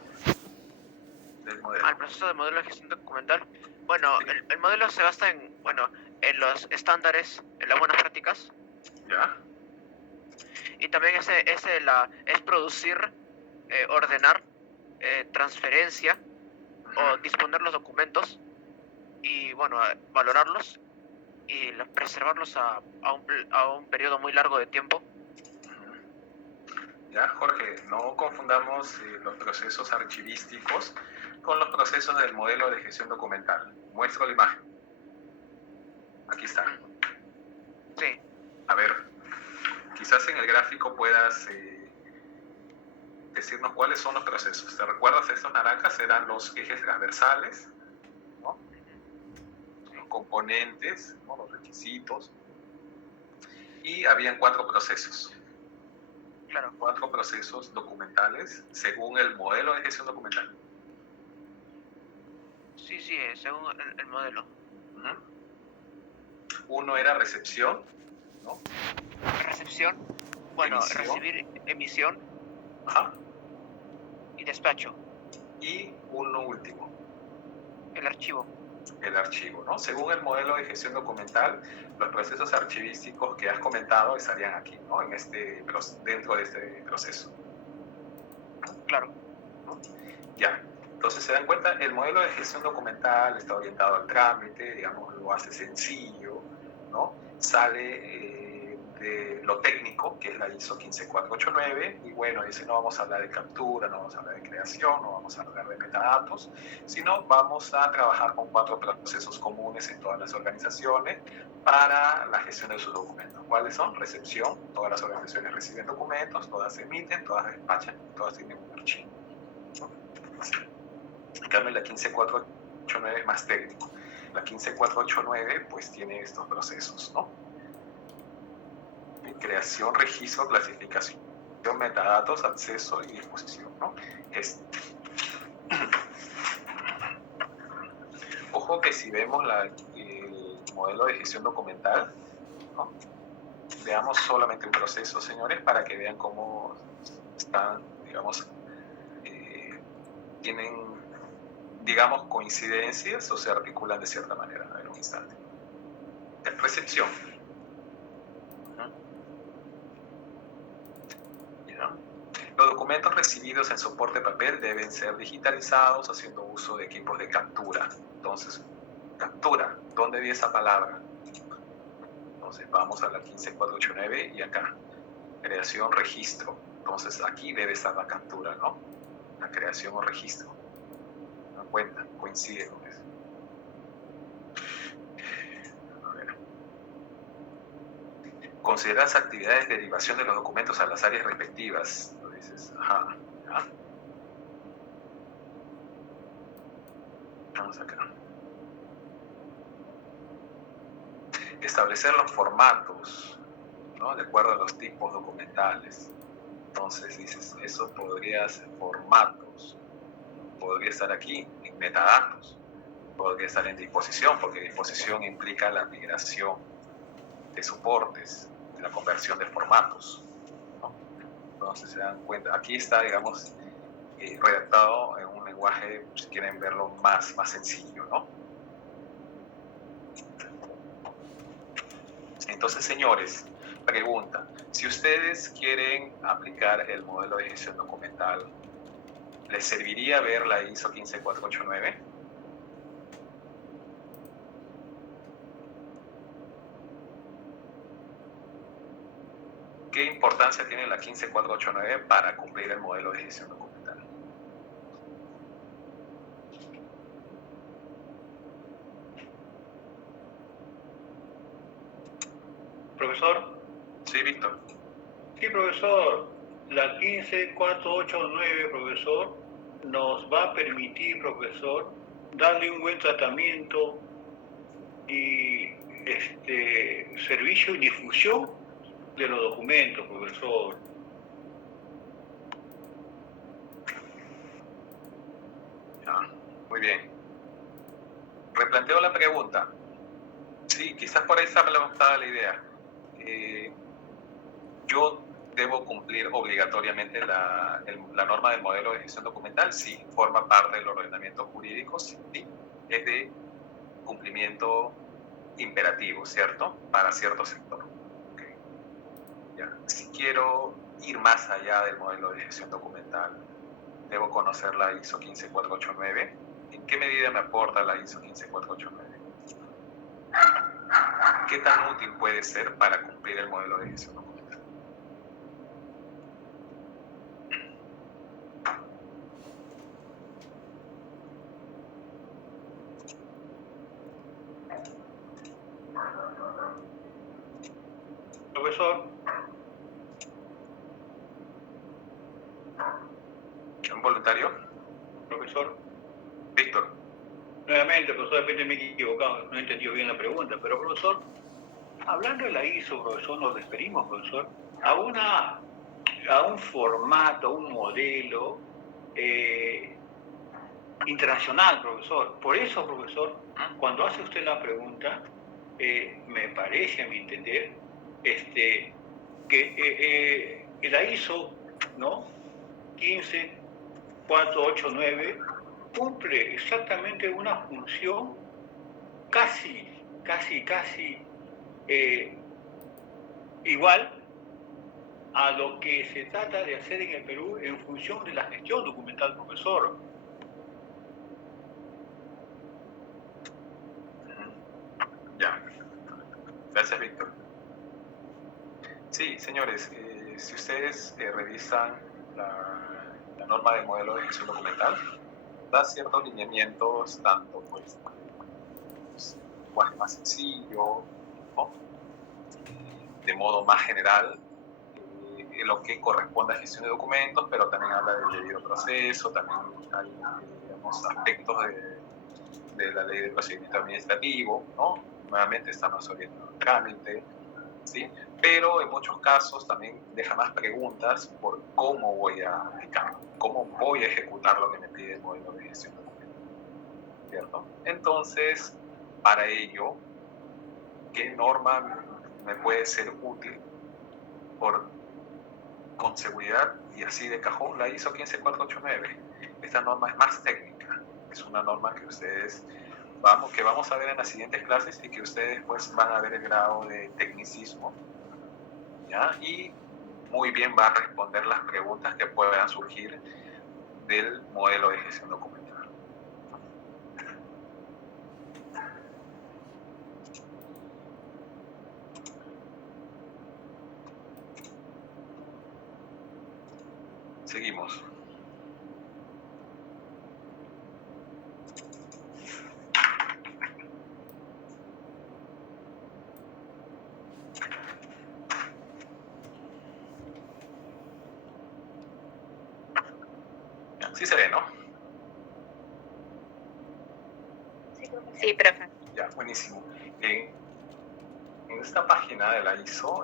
Del modelo. El proceso de modelo de gestión documental, bueno, Sí. el modelo se basa en, bueno, en los estándares, en las buenas prácticas, ¿Ya? y también es producir, ordenar, transferencia o disponer los documentos y, bueno, valorarlos y preservarlos a un periodo muy largo de tiempo. Ya, Jorge, no confundamos los procesos archivísticos con los procesos del modelo de gestión documental. Muestro la imagen. Aquí está. Sí, A ver, quizás en el gráfico puedas decirnos cuáles son los procesos. ¿Te recuerdas? Estos naranjas eran los ejes transversales, ¿no? Los componentes, ¿no? Los requisitos. Y habían 4 procesos. claro. 4 procesos documentales según el modelo de gestión documental. Sí, según el modelo. Uno era recepción, ¿no? Recepción, bueno, Emisión. recibir, emisión Ajá. y despacho, Y uno último, el archivo. el archivo, ¿no? Según el modelo de gestión documental, los procesos archivísticos que has comentado estarían aquí, ¿no? Dentro de este proceso. Claro. Ya. Entonces, se dan cuenta, el modelo de gestión documental está orientado al trámite, digamos, lo hace sencillo, ¿no? Sale de lo técnico, que es la ISO 15489, y bueno, dice, no vamos a hablar de captura, no vamos a hablar de creación, no vamos a hablar de metadatos, sino vamos a trabajar con 4 procesos comunes en todas las organizaciones para la gestión de sus documentos. ¿Cuáles son? Recepción, todas las organizaciones reciben documentos, todas emiten, todas despachan, todas tienen un archivo, ¿no? Así. En cambio, la 15489 es más técnico. La 15489 pues tiene estos procesos, ¿no? Creación, registro, clasificación, metadatos, acceso y disposición, ¿no? Ojo que si vemos el modelo de gestión documental, ¿no? Veamos solamente un proceso, señores, para que vean cómo están, digamos, tienen, digamos, coincidencias o se articulan de cierta manera. A ver, un instante. Recepción. ¿Ya? Los documentos recibidos en soporte papel deben ser digitalizados haciendo uso de equipos de captura. Entonces, captura, ¿dónde vi esa palabra? Entonces, vamos a la 15489 y acá. Creación, registro. Entonces, aquí debe estar la captura, ¿no? La creación o registro. ¿No cuenta? Coincide con eso. A ver. Considera las actividades de derivación de los documentos a las áreas respectivas. Lo dices, ajá. ¿Ya? Vamos acá. Establecer los formatos, ¿no? De acuerdo a los tipos documentales. Entonces dices, eso podría ser formatos. Podría estar aquí en metadatos. Podría estar en disposición, porque disposición implica la migración de soportes, de la conversión de formatos, ¿no? Entonces se dan cuenta, aquí está, digamos, redactado en un lenguaje, si quieren verlo más sencillo, ¿no? Entonces, señores, pregunta, si ustedes quieren aplicar el modelo de gestión documental, ¿les serviría ver la ISO 15489? ¿Qué importancia tiene la 15489 para cumplir el modelo de gestión documental? Profesor. Sí, Víctor. Sí, profesor. La 15489, profesor, nos va a permitir, profesor, darle un buen tratamiento y servicio y difusión de los documentos, profesor. Ya, muy bien. Replanteo la pregunta. Sí, quizás por ahí está plantada la idea. Yo debo cumplir obligatoriamente la norma del modelo de gestión documental. Sí, forma parte del ordenamiento jurídico. Sí, es de cumplimiento imperativo, ¿cierto? Para cierto sector. Okay. Ya. Si quiero ir más allá del modelo de gestión documental, debo conocer la ISO 15489. ¿En qué medida me aporta la ISO 15489? ¿Qué tan útil puede ser para cumplir el modelo de gestión documental? Profesor. ¿Un voluntario? Profesor. Víctor. Nuevamente, profesor, de repente me he equivocado, no he entendido bien la pregunta, pero profesor, hablando de la ISO, profesor, nos referimos, profesor, a un formato, a un modelo internacional, profesor. Por eso, profesor, cuando hace usted la pregunta, me parece, a mi entender, que la ISO, ¿no? 15489 cumple exactamente una función casi igual a lo que se trata de hacer en el Perú en función de la gestión documental, profesor. Ya. Gracias, Víctor. Sí, señores, si ustedes revisan la norma del modelo de gestión documental, da ciertos lineamientos, tanto pues lenguaje más sencillo, ¿no? De modo más general, en lo que corresponde a gestión de documentos, pero también habla del debido proceso, también hay, digamos, aspectos de la ley de procedimiento administrativo, ¿no? Nuevamente está más orientado al trámite, ¿sí? Pero en muchos casos también deja más preguntas por cómo voy a aplicar, cómo voy a ejecutar lo que me pide el modelo de gestión documental, ¿cierto? Entonces, para ello, ¿qué norma me puede ser útil con seguridad? Y así de cajón, la ISO 15489. Esta norma es más técnica, es una norma que ustedes vamos a ver en las siguientes clases y que ustedes pues van a ver el grado de tecnicismo, ¿ya? Y muy bien va a responder las preguntas que puedan surgir del modelo de gestión documental. Seguimos. Sí se ve, ¿no? Sí, profe. Ya, buenísimo. En esta página de la ISO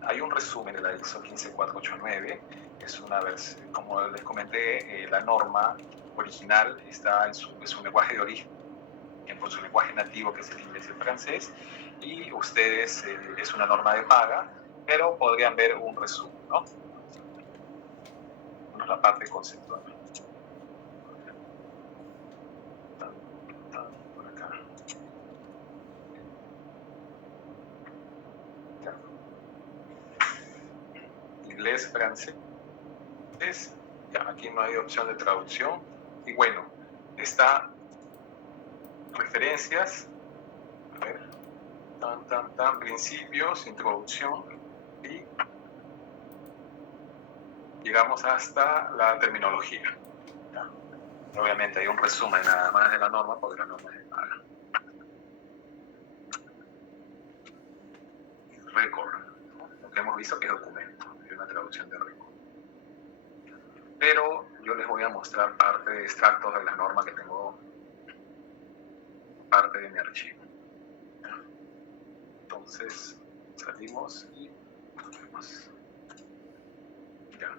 hay un resumen de la ISO 15489. Es una versión, como les comenté, la norma original está en su lenguaje de origen, por su lenguaje nativo, que es el inglés y el francés, y ustedes es una norma de paga, pero podrían ver un resumen, ¿no? La parte conceptual. Por acá. Ya. Inglés, francés. Ya, aquí no hay opción de traducción. Y bueno, está referencias, a ver, principios, introducción, y llegamos hasta la terminología. ¿Ya? Obviamente hay un resumen nada más de la norma, porque la norma es paga. record, ¿no? Lo que hemos visto que es documento, es una traducción de record. Pero yo les voy a mostrar parte de extractos de la norma que tengo, parte de mi archivo. Entonces, salimos y vamos. Ya.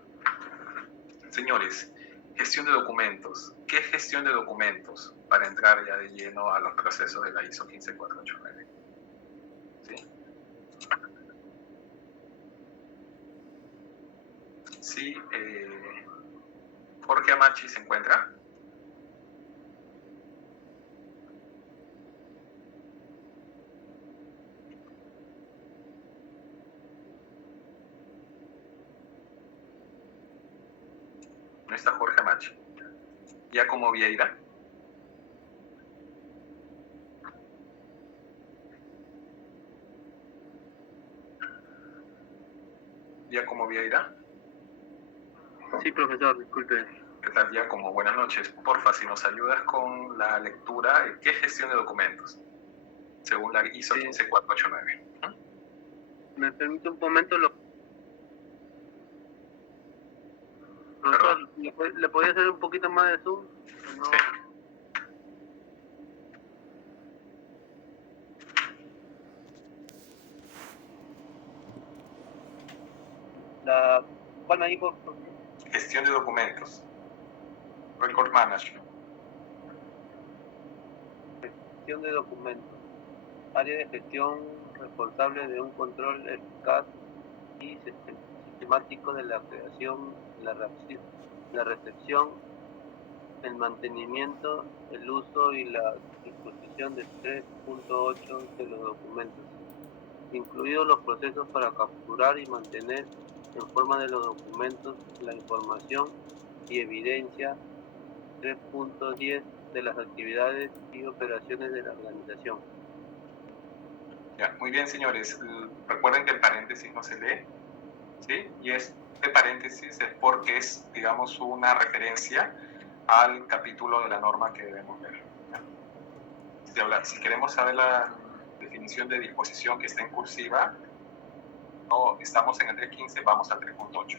Señores, gestión de documentos. ¿Qué es gestión de documentos? Para entrar ya de lleno a los procesos de la ISO 15489. ¿Sí? Sí, Jorge Amachi se encuentra. ¿No está Jorge Amachi? Giacomo Vieira. Giacomo Vieira. Sí, profesor, disculpe. ¿Qué tal, Giacomo? Buenas noches. Porfa, si nos ayudas con la lectura, ¿qué es gestión de documentos? Según la ISO 15489. Me permite un momento. Profesor, ¿le podría hacer un poquito más de zoom? No. Sí. ¿Cuál ahí, por favor? Gestión de documentos. Record Management. Gestión de documentos. Área de gestión responsable de un control eficaz y sistemático de la creación, la recepción, el mantenimiento, el uso y la disposición de 3.8 de los documentos, incluidos los procesos para capturar y mantener en forma de los documentos la información y evidencia. 3.10 de las actividades y operaciones de la organización. Ya, muy bien, señores. Recuerden que el paréntesis no se lee, ¿sí? Y este paréntesis es porque es, digamos, una referencia al capítulo de la norma que debemos ver. Si queremos saber la definición de disposición que está en cursiva, no, estamos en el 3.15, vamos al 3.8,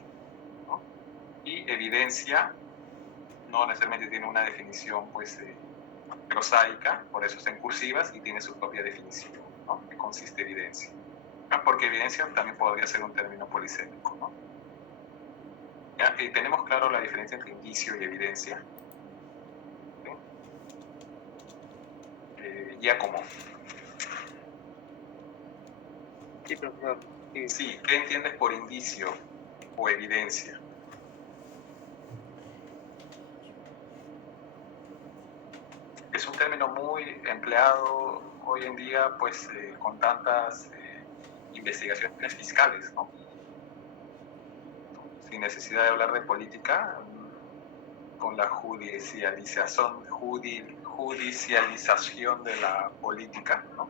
¿no? Y evidencia no necesariamente tiene una definición pues prosaica, por eso está en cursivas y tiene su propia definición, ¿no? Que consiste evidencia, ¿no? Porque evidencia también podría ser un término polisémico, ¿no? ¿Ya? ¿Tenemos claro la diferencia entre indicio y evidencia? ¿Sí? Giacomo. Sí, profesor. Sí, ¿qué entiendes por indicio o evidencia? Es un término muy empleado hoy en día, pues, con tantas investigaciones fiscales, ¿no? Sin necesidad de hablar de política, con la judicialización de la política, ¿no?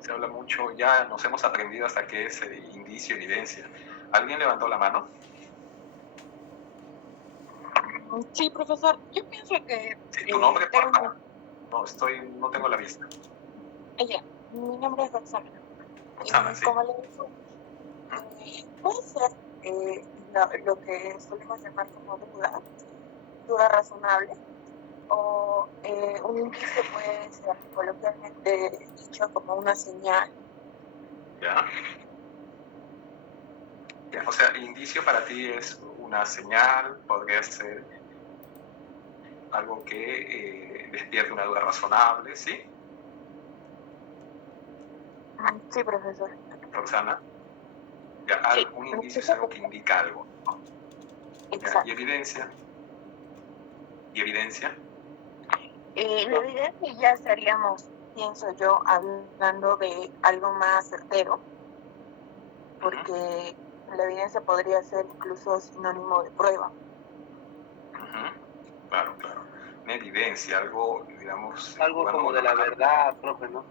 Se habla mucho, ya nos hemos aprendido hasta qué es indicio, evidencia. ¿Alguien levantó la mano? Sí, profesor, yo pienso que... Sí, tu nombre, por favor. No tengo la vista. Ella, mi nombre es Roxana. Roxana, sí. Como le digo, puede ser lo que solemos llamar como duda razonable, o un indicio puede ser coloquialmente dicho como una señal. Ya. O sea, indicio para ti es una señal, podría ser algo que despierte una duda razonable, ¿sí? Sí, profesor. Roxana. Ya, Sí. un indicio es algo que indica algo, ¿no? Exacto. ¿Y evidencia? ¿Y evidencia? La evidencia ya estaríamos, pienso yo, hablando de algo más certero, porque la evidencia podría ser incluso sinónimo de prueba. Claro, claro. Una evidencia, algo, digamos... Algo como de la verdad, profe, ¿no?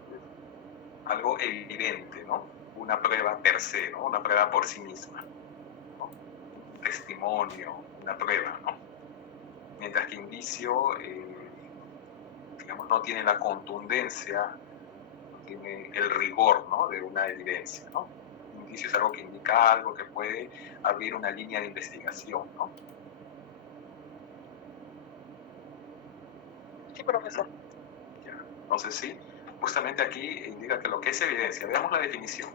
Algo evidente, ¿no? Una prueba per se, ¿no? Una prueba por sí misma, ¿no? Un testimonio, una prueba, ¿no? Mientras que indicio, digamos, no tiene la contundencia, no tiene el rigor, ¿no?, de una evidencia, ¿no? Un indicio es algo que indica algo, que puede abrir una línea de investigación, ¿no? Sí, profesor. Ya. Entonces, sí, justamente aquí indica que lo que es evidencia. Veamos la definición.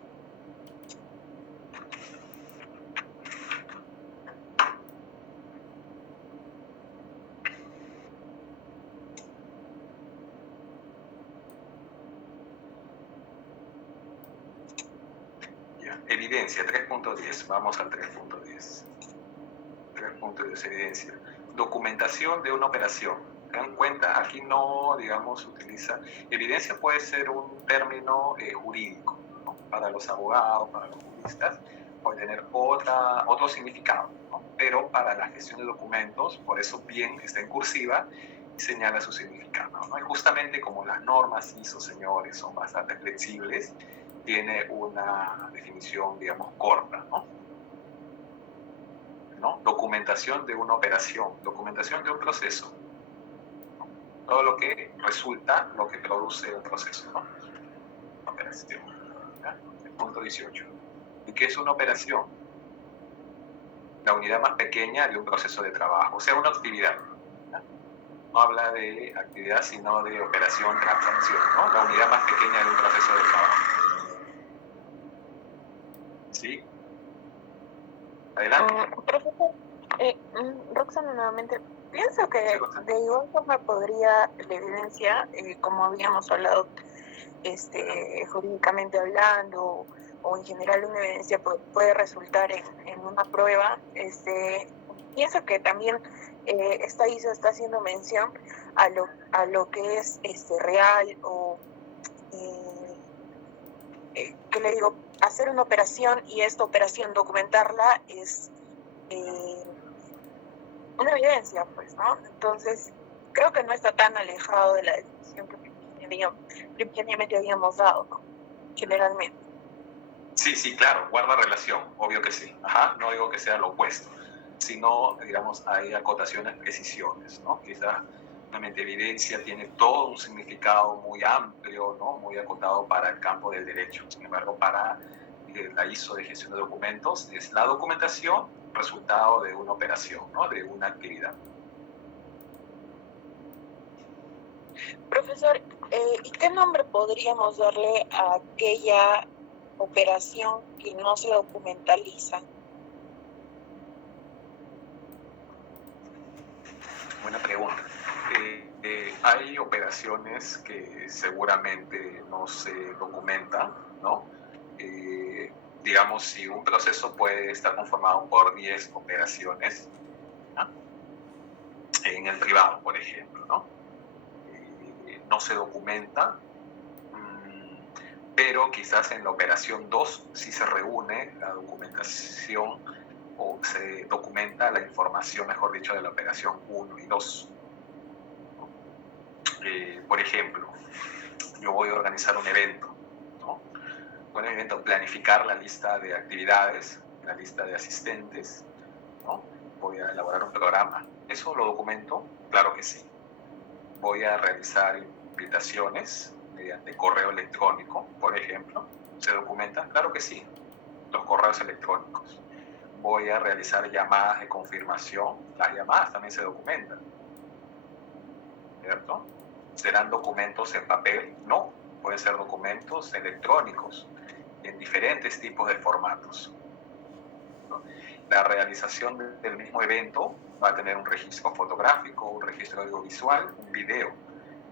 Evidencia, 3.10. Vamos al 3.10. 3.10, evidencia. Documentación de una operación. ¿Se dan cuenta? Aquí no, digamos, utiliza... Evidencia puede ser un término jurídico, ¿no? Para los abogados, para los juristas, puede tener otro significado, ¿no? Pero para la gestión de documentos, por eso bien está en cursiva y señala su significado, ¿no? Y justamente como las normas ISO, señores, son bastante flexibles, tiene una definición, digamos, corta, ¿no? ¿No? Documentación de una operación, documentación de un proceso, ¿no? Todo lo que resulta, lo que produce el proceso, ¿no? Operación. ¿Ya? El punto 18. ¿Y qué es una operación? La unidad más pequeña de un proceso de trabajo, o sea, una actividad. ¿Ya? No habla de actividad, sino de operación, transacción, ¿no? La unidad más pequeña de un proceso de trabajo. ¿Sí? Adelante. Profesor, Roxana, nuevamente, pienso que de igual forma podría la evidencia, como habíamos hablado, jurídicamente hablando, o en general una evidencia puede resultar en una prueba. Pienso que también esta ISO está haciendo mención a lo que es real o ¿qué le digo? Hacer una operación y esta operación documentarla es una evidencia, pues, ¿no? Entonces, creo que no está tan alejado de la definición que primariamente habíamos dado, ¿no? Generalmente. Sí, sí, claro, guarda relación, obvio que sí. Ajá, no digo que sea lo opuesto, sino, digamos, hay acotaciones, precisiones, ¿no? Quizás la evidencia tiene todo un significado muy amplio, ¿no? Muy acotado para el campo del derecho. Sin embargo, para la ISO de gestión de documentos es la documentación resultado de una operación, ¿no? De una actividad. Profesor, ¿y qué nombre podríamos darle a aquella operación que no se documentaliza? Buena pregunta. Hay operaciones que seguramente no se documentan, ¿no? Digamos, si un proceso puede estar conformado por 10 operaciones, ¿no? En el privado, por ejemplo, ¿no? No se documenta, pero quizás en la operación 2 sí se reúne la documentación o se documenta la información, mejor dicho, de la operación 1 y 2. Por ejemplo, yo voy a organizar un evento, ¿no? Un evento, planificar la lista de actividades, la lista de asistentes, ¿no? Voy a elaborar un programa. ¿Eso lo documento? Claro que sí. Voy a realizar invitaciones mediante correo electrónico, por ejemplo. ¿Se documenta? Claro que sí. Los correos electrónicos. Voy a realizar llamadas de confirmación. Las llamadas también se documentan, ¿cierto? ¿Serán documentos en papel? No, pueden ser documentos electrónicos en diferentes tipos de formatos. La realización del mismo evento va a tener un registro fotográfico, un registro audiovisual, un video.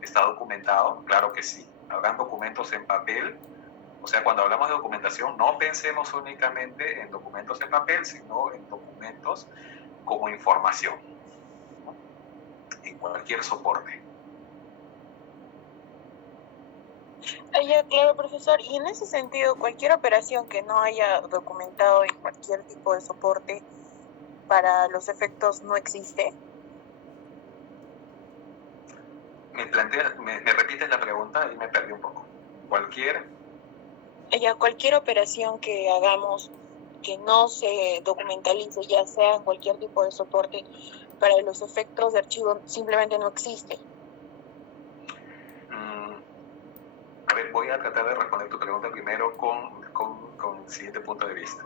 ¿Está documentado? Claro que sí. ¿Habrán documentos en papel? O sea, cuando hablamos de documentación, no pensemos únicamente en documentos en papel, sino en documentos como información, ¿no? En cualquier soporte. Ya, claro, profesor. Y en ese sentido, cualquier operación que no haya documentado en cualquier tipo de soporte, para los efectos no existe. ¿Me repites la pregunta? Y me perdí un poco. Cualquier operación que hagamos que no se documentalice, ya sea en cualquier tipo de soporte, para los efectos de archivo simplemente no existe. A ver, voy a tratar de responder tu pregunta primero con el siguiente punto de vista.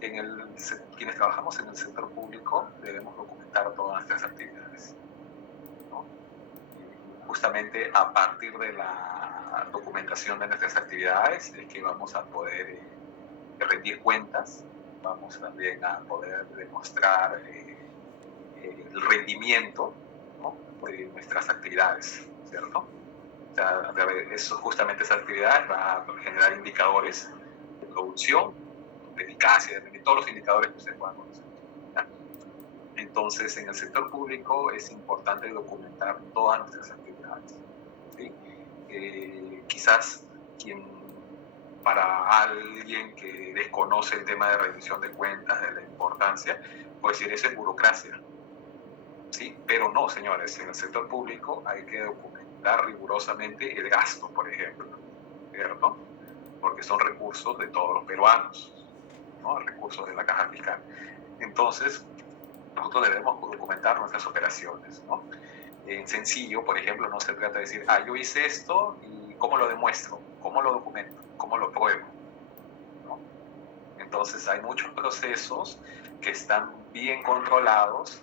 Quienes trabajamos en el sector público debemos documentar todas nuestras actividades, ¿no? Justamente a partir de la documentación de nuestras actividades es que vamos a poder rendir cuentas, vamos también a poder demostrar el rendimiento, ¿no?, de nuestras actividades, ¿cierto? O sea, justamente esa actividad va a generar indicadores de producción, de eficacia, de todos los indicadores que ustedes puedan conocer, ¿ya? Entonces, en el sector público es importante documentar todas nuestras actividades, ¿sí? Quizás para alguien que desconoce el tema de rendición de cuentas, de la importancia, puede decir, eso es burocracia, ¿sí? Pero no, señores, en el sector público hay que documentar rigurosamente el gasto, por ejemplo, ¿cierto? Porque son recursos de todos los peruanos, ¿no? Recursos de la caja fiscal. Entonces, nosotros debemos documentar nuestras operaciones, ¿no? En sencillo, por ejemplo, no se trata de decir, yo hice esto y ¿cómo lo demuestro? ¿Cómo lo documento? ¿Cómo lo pruebo? ¿No? Entonces, hay muchos procesos que están bien controlados,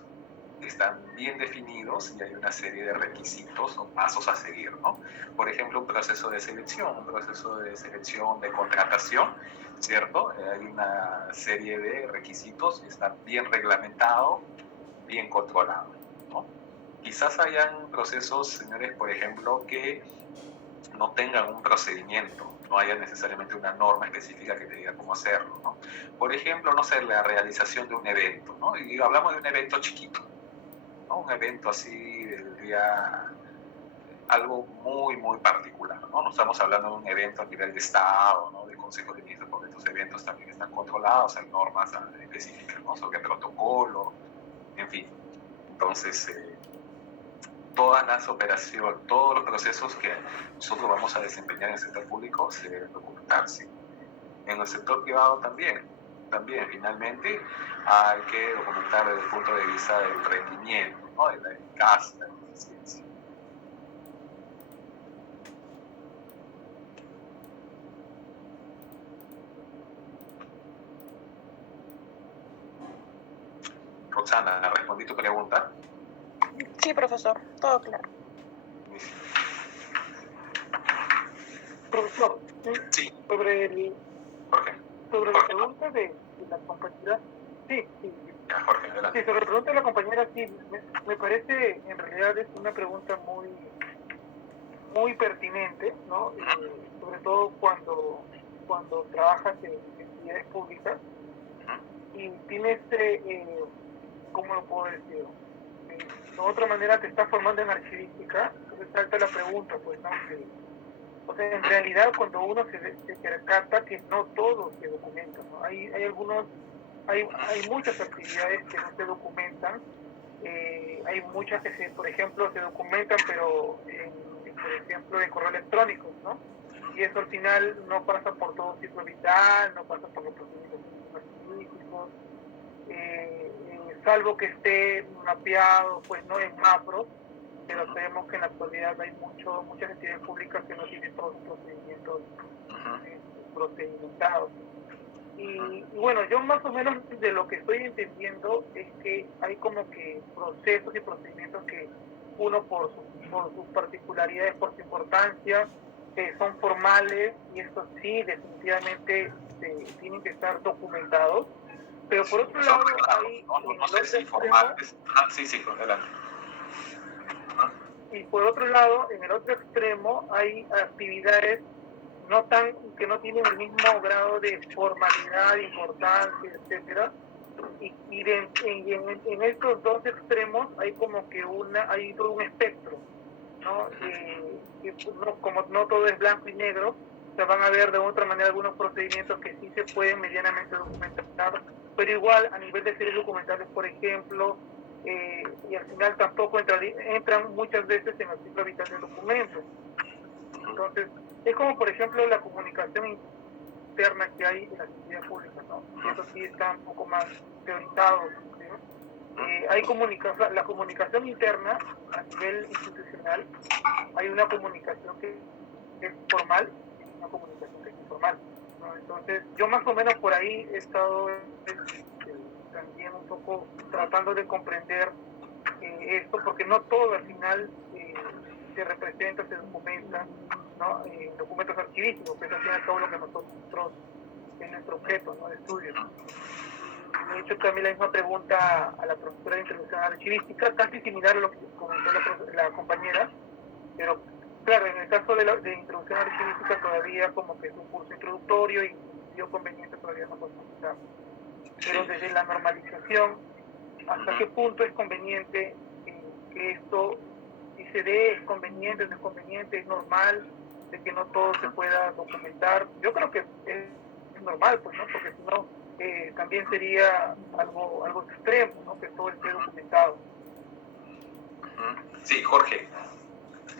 están bien definidos y hay una serie de requisitos o pasos a seguir, ¿no? Por ejemplo, un proceso de selección de contratación, ¿cierto? Hay una serie de requisitos que están bien reglamentados, bien controlados, ¿no? Quizás hayan procesos, señores, por ejemplo, que no tengan un procedimiento, no haya necesariamente una norma específica que te diga cómo hacerlo, ¿no? Por ejemplo, no sé, la realización de un evento, ¿no? Y hablamos de un evento chiquito, ¿no? Un evento así del día, algo muy, muy particular, ¿no? No estamos hablando de un evento a nivel de Estado, ¿no?, del Consejo de Ministros, porque estos eventos también están controlados, hay normas específicas, ¿no?, sobre protocolo, en fin. Entonces, todas las operaciones, todos los procesos que nosotros vamos a desempeñar en el sector público se deben documentar, ¿sí? En el sector privado también finalmente hay que documentar desde el punto de vista del rendimiento, ¿no?, de la eficacia, de la eficiencia. Roxana, ¿respondí tu pregunta? Sí, profesor, todo claro. Profesor, Sí. sobre la Jorge, pregunta de la compañera, sí, Jorge, adelante. Sí, sobre la pregunta de la compañera, sí, me parece, en realidad es una pregunta muy, muy pertinente, ¿no? Sobre todo cuando trabajas en entidades públicas y tienes, ¿cómo lo puedo decir? De otra manera te estás formando en archivística, entonces salta la pregunta, pues, ¿no? O sea, en realidad cuando uno se percata que no todo se documenta, ¿no? Hay muchas actividades que no se documentan, hay muchas que por ejemplo, se documentan, pero por ejemplo, en correo electrónico, ¿no? Y eso al final no pasa por todo ciclo vital, no pasa por los procedimientos científicos, salvo que esté mapeado, pues, ¿no?, en macro, pero sabemos que en la actualidad hay muchas entidades públicas que no tienen todos los procedimientos procedimentados. Y bueno, yo más o menos de lo que estoy entendiendo es que hay como que procesos y procedimientos que uno por sus particularidades, por su importancia, son formales, y estos sí definitivamente tienen que estar documentados. Pero por otro lado hay... No sé si formales. Sí, adelante. Y por otro lado, en el otro extremo hay actividades que no tienen el mismo grado de formalidad, importancia, etcétera, y en estos dos extremos hay como que hay todo un espectro, ¿no? Como no todo es blanco y negro, se van a ver de otra manera algunos procedimientos que sí se pueden medianamente documentar, pero igual a nivel de series documentales, por ejemplo, y al final tampoco entran muchas veces en el ciclo vital del documento. Entonces, es como por ejemplo la comunicación interna que hay en las entidades públicas, ¿no? Y eso sí está un poco más teorizado, ¿sí? La comunicación interna a nivel institucional, hay una comunicación que es formal y una comunicación que es informal, ¿no? Entonces, yo más o menos por ahí he estado también un poco tratando de comprender esto, porque no todo al final se representa, se documenta, ¿no? Documentos archivísticos, que es al fin y al cabo lo que nosotros es nuestro objeto, ¿no?, de estudio. De hecho, también la misma pregunta a la profesora de introducción a la archivística, casi similar a lo que comentó la compañera, pero claro, en el caso de introducción a la archivística todavía como que es un curso introductorio y yo conveniente todavía no profundizar. Pero desde la normalización, ¿hasta qué punto es conveniente que esto, si se dé, es conveniente, no es conveniente, es normal, de que no todo se pueda documentar? Yo creo que es normal, pues, ¿no? Porque si no, también sería algo extremo, ¿no?, que todo esté documentado. Sí, Jorge,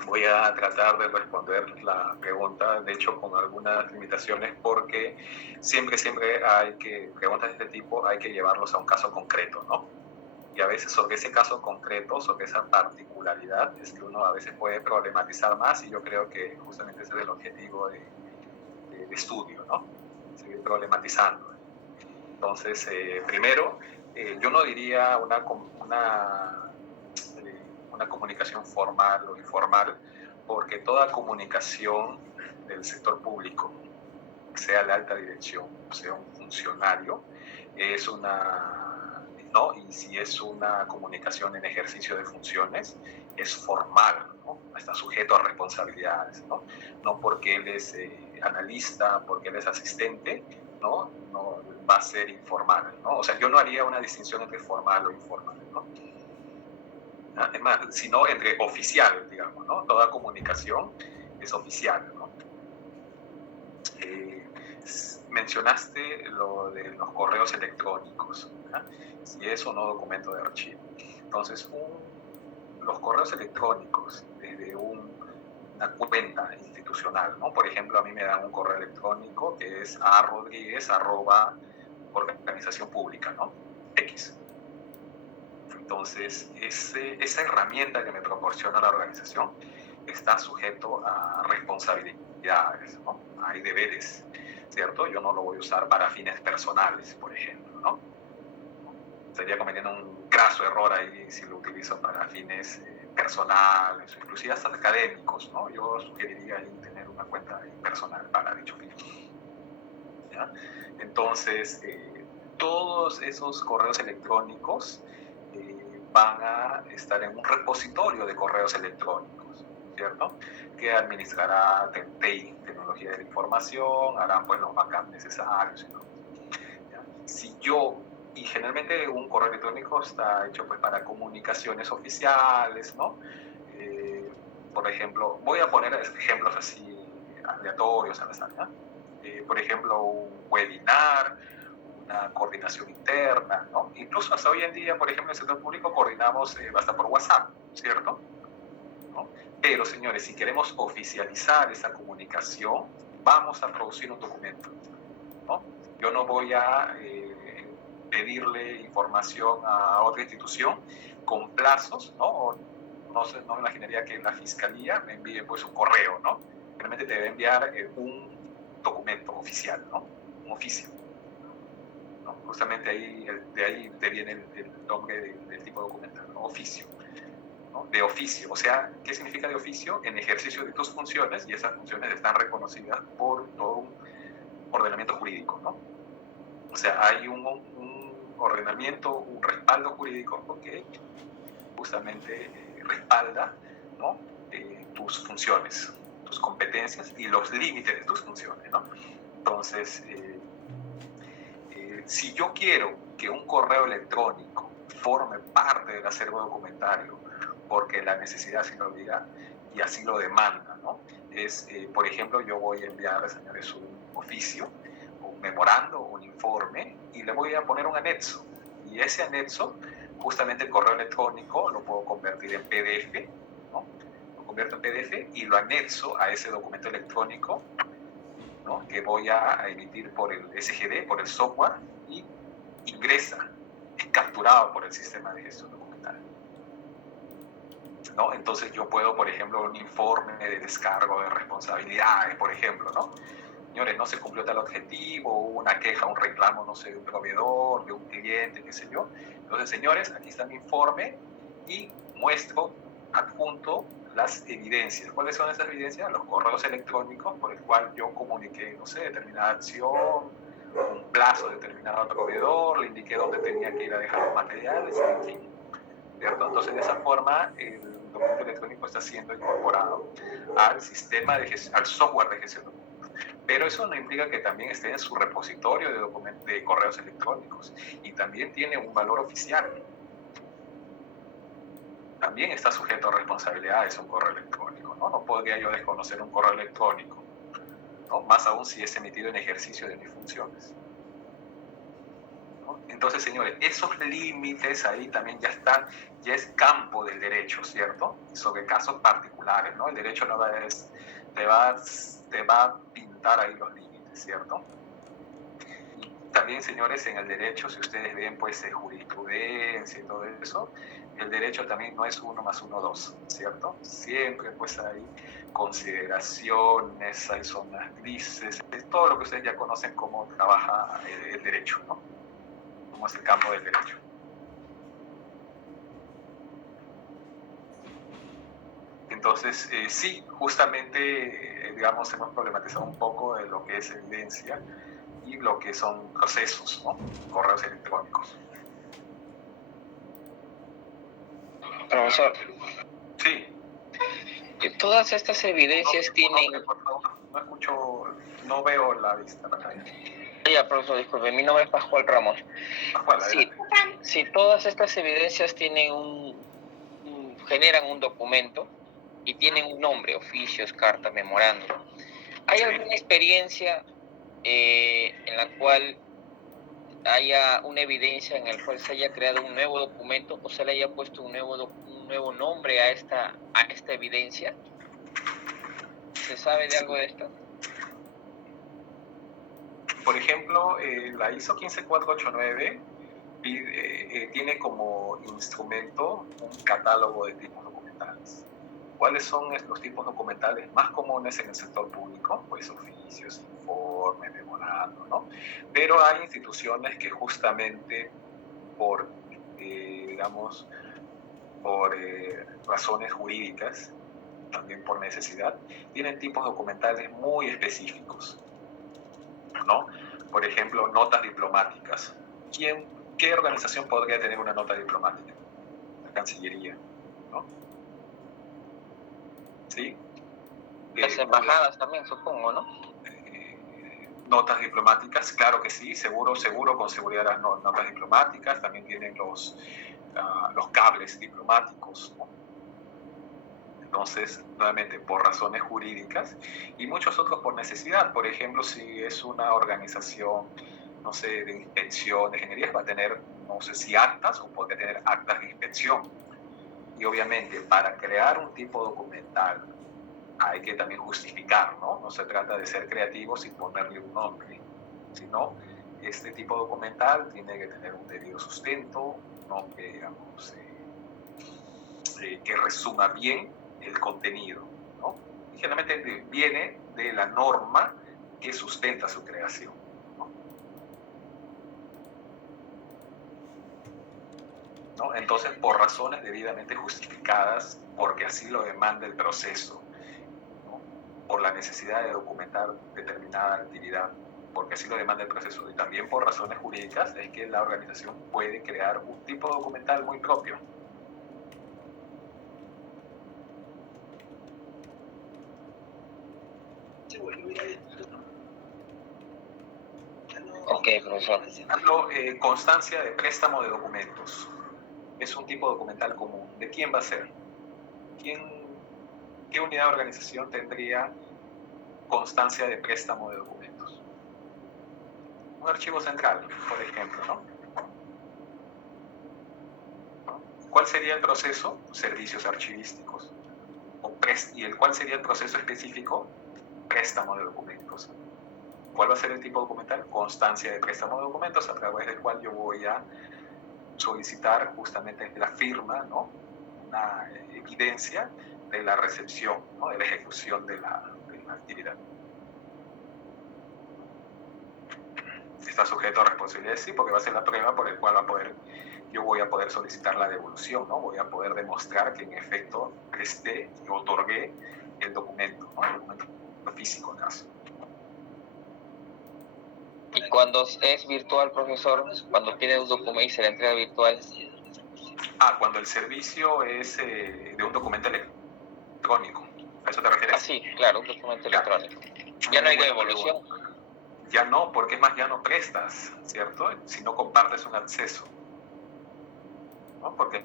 voy a tratar de responder la pregunta, de hecho con algunas limitaciones, porque siempre hay que, preguntas de este tipo hay que llevarlos a un caso concreto, ¿no? Y a veces sobre ese caso concreto, sobre esa particularidad, es que uno a veces puede problematizar más, y yo creo que justamente ese es el objetivo de estudio, ¿no? Seguir problematizando. Entonces, primero, yo no diría una comunicación formal o informal, porque toda comunicación del sector público, sea la alta dirección, sea un funcionario, es una, ¿no? Y si es una comunicación en ejercicio de funciones, es formal, ¿no? Está sujeto a responsabilidades, ¿no? No porque él es analista, porque él es asistente, ¿no? No va a ser informal, ¿no? O sea, yo no haría una distinción entre formal o informal, ¿no? Además, sino entre oficial, digamos, ¿no? Toda comunicación es oficial, ¿no? Mencionaste lo de los correos electrónicos, ¿no? Si es o no documento de archivo. Entonces, los correos electrónicos desde una cuenta institucional, ¿no? Por ejemplo, a mí me dan un correo electrónico que es a.rodriguez@organización pública, ¿no? X. Entonces, esa herramienta que me proporciona la organización está sujeto a responsabilidades, ¿no? Hay deberes, ¿cierto? Yo no lo voy a usar para fines personales, por ejemplo, ¿no? Sería cometiendo un graso error ahí si lo utilizo para fines personales o inclusive hasta académicos, ¿no? Yo sugeriría ahí tener una cuenta personal para dicho fin, ¿ya? Entonces, todos esos correos electrónicos van a estar en un repositorio de correos electrónicos, ¿cierto? Que administrará TI, Tecnología de la Información, harán pues los backups necesarios, ¿no? Si yo, y generalmente un correo electrónico está hecho pues para comunicaciones oficiales, ¿no? Por ejemplo, voy a poner ejemplos así aleatorios al azar, ¿no? Por ejemplo, un webinar, una coordinación interna, ¿no? Incluso hasta hoy en día, por ejemplo, en el sector público coordinamos hasta por WhatsApp, ¿cierto? ¿No? Pero, señores, si queremos oficializar esa comunicación, vamos a producir un documento, ¿no? Yo no voy a pedirle información a otra institución con plazos, ¿no? No me imaginaría que la fiscalía me envíe pues un correo, ¿no? Realmente te debe enviar un documento oficial, ¿no? Un oficio, ¿no? Justamente de ahí te viene el nombre del tipo de documento, ¿no? Oficio, ¿no? De oficio, o sea, ¿qué significa de oficio? En ejercicio de tus funciones, y esas funciones están reconocidas por todo un ordenamiento jurídico, ¿no? O sea, hay un ordenamiento, un respaldo jurídico que justamente respalda, ¿no? Tus funciones, tus competencias y los límites de tus funciones, ¿no? Entonces, si yo quiero que un correo electrónico forme parte del acervo documentario, porque la necesidad así lo obliga y así lo demanda, ¿no? Por ejemplo, yo voy a enviar, señores, un oficio, un memorando, un informe, y le voy a poner un anexo. Y ese anexo, justamente el correo electrónico, lo puedo convertir en PDF, ¿no? Lo convierto en PDF y lo anexo a ese documento electrónico, ¿no? Que voy a emitir por el SGD, por el software, y ingresa, es capturado por el sistema de gestión documental. ¿no? Entonces yo puedo, por ejemplo, un informe de descargo de responsabilidades, por ejemplo, ¿no? Señores, no se cumplió tal objetivo, hubo una queja, un reclamo, no sé, de un proveedor, de un cliente, qué sé yo. Entonces, señores, aquí está mi informe y muestro, adjunto las evidencias. ¿Cuáles son esas evidencias? Los correos electrónicos por el cual yo comuniqué, no sé, determinada acción, un plazo determinado al proveedor, le indiqué dónde tenía que ir a dejar los materiales, en fin. ¿Cierto? Entonces, de esa forma, el documento electrónico está siendo incorporado al sistema al software de gestión de documentos. Pero eso no implica que también esté en su repositorio de correos electrónicos, y también tiene un valor oficial. También está sujeto a responsabilidades un correo electrónico, ¿no? No podría yo desconocer un correo electrónico, ¿no? Más aún si es emitido en ejercicio de mis funciones. Entonces, señores, esos límites ahí también ya están, ya es campo del derecho, ¿cierto? Sobre casos particulares, ¿no? El derecho no te va a pintar ahí los límites, ¿cierto? Y también, señores, en el derecho, si ustedes ven, pues, jurisprudencia y todo eso, el derecho también no es 1 más 1, 2, ¿cierto? Siempre, pues, hay consideraciones, hay zonas grises, es todo lo que ustedes ya conocen cómo trabaja el derecho, ¿no? Como es el campo del derecho. Entonces, sí, justamente, digamos, hemos problematizado un poco de lo que es evidencia y lo que son procesos, ¿no? Correos electrónicos. Profesor. Sí. Todas estas evidencias tienen... Por favor, no escucho, no veo la vista. Ya, profesor, disculpe, mi nombre es Pascual Ramos. Pascual, si todas estas evidencias tienen generan un documento y tienen un nombre, oficios, carta, memorando, ¿hay alguna experiencia en la cual haya una evidencia en la cual se haya creado un nuevo documento o se le haya puesto un nuevo nombre a esta evidencia? ¿Se sabe de algo de esto? Por ejemplo, la ISO 15489 tiene como instrumento un catálogo de tipos documentales. ¿Cuáles son los tipos documentales más comunes en el sector público? Pues oficios, informes, memorando, ¿no? Pero hay instituciones que justamente por, digamos, por razones jurídicas, también por necesidad, tienen tipos documentales muy específicos, ¿no? Por ejemplo, notas diplomáticas. ¿Qué organización podría tener una nota diplomática? La Cancillería, ¿no? ¿Sí? Las embajadas también, supongo, ¿no? Notas diplomáticas, claro que sí, seguro, con seguridad las notas diplomáticas, también tienen los cables diplomáticos, ¿no? Entonces, nuevamente, por razones jurídicas y muchos otros por necesidad. Por ejemplo, si es una organización, no sé, de inspección, de ingeniería, va a tener, no sé si actas o podría tener actas de inspección. Y obviamente, para crear un tipo documental hay que también justificar, ¿no? No se trata de ser creativos y ponerle un nombre, sino este tipo documental tiene que tener un debido sustento, ¿no? Que, digamos, que resuma bien el contenido, ¿no? Y generalmente viene de la norma que sustenta su creación, ¿no? Entonces, por razones debidamente justificadas, porque así lo demanda el proceso, ¿no? Por la necesidad de documentar determinada actividad, porque así lo demanda el proceso, y también por razones jurídicas, es que la organización puede crear un tipo documental muy propio. Ok, profesor. Constancia de préstamo de documentos. Es un tipo documental común. ¿De quién va a ser? ¿Qué unidad de organización tendría constancia de préstamo de documentos? Un archivo central, por ejemplo, ¿no? ¿Cuál sería el proceso? Servicios archivísticos. ¿Cuál sería el proceso específico? Préstamo de documentos. ¿Cuál va a ser el tipo documental? Constancia de préstamo de documentos, a través del cual yo voy a solicitar justamente la firma, ¿no? una evidencia de la recepción, ¿no? De la ejecución de la actividad. Está sujeto a responsabilidad, sí, porque va a ser la prueba por el cual yo voy a poder solicitar la devolución, ¿no? Voy a poder demostrar que en efecto presté y otorgué el documento, ¿no? El documento físico, en caso. Y cuando es virtual, profesor, cuando pide un documento y se le entrega virtual. Cuando el servicio es de un documento electrónico. ¿A eso te refieres? Sí, claro, un documento electrónico. Ya no hay devolución. Ya no, porque es más, ya no prestas, ¿cierto? Si no compartes un acceso, ¿no? Porque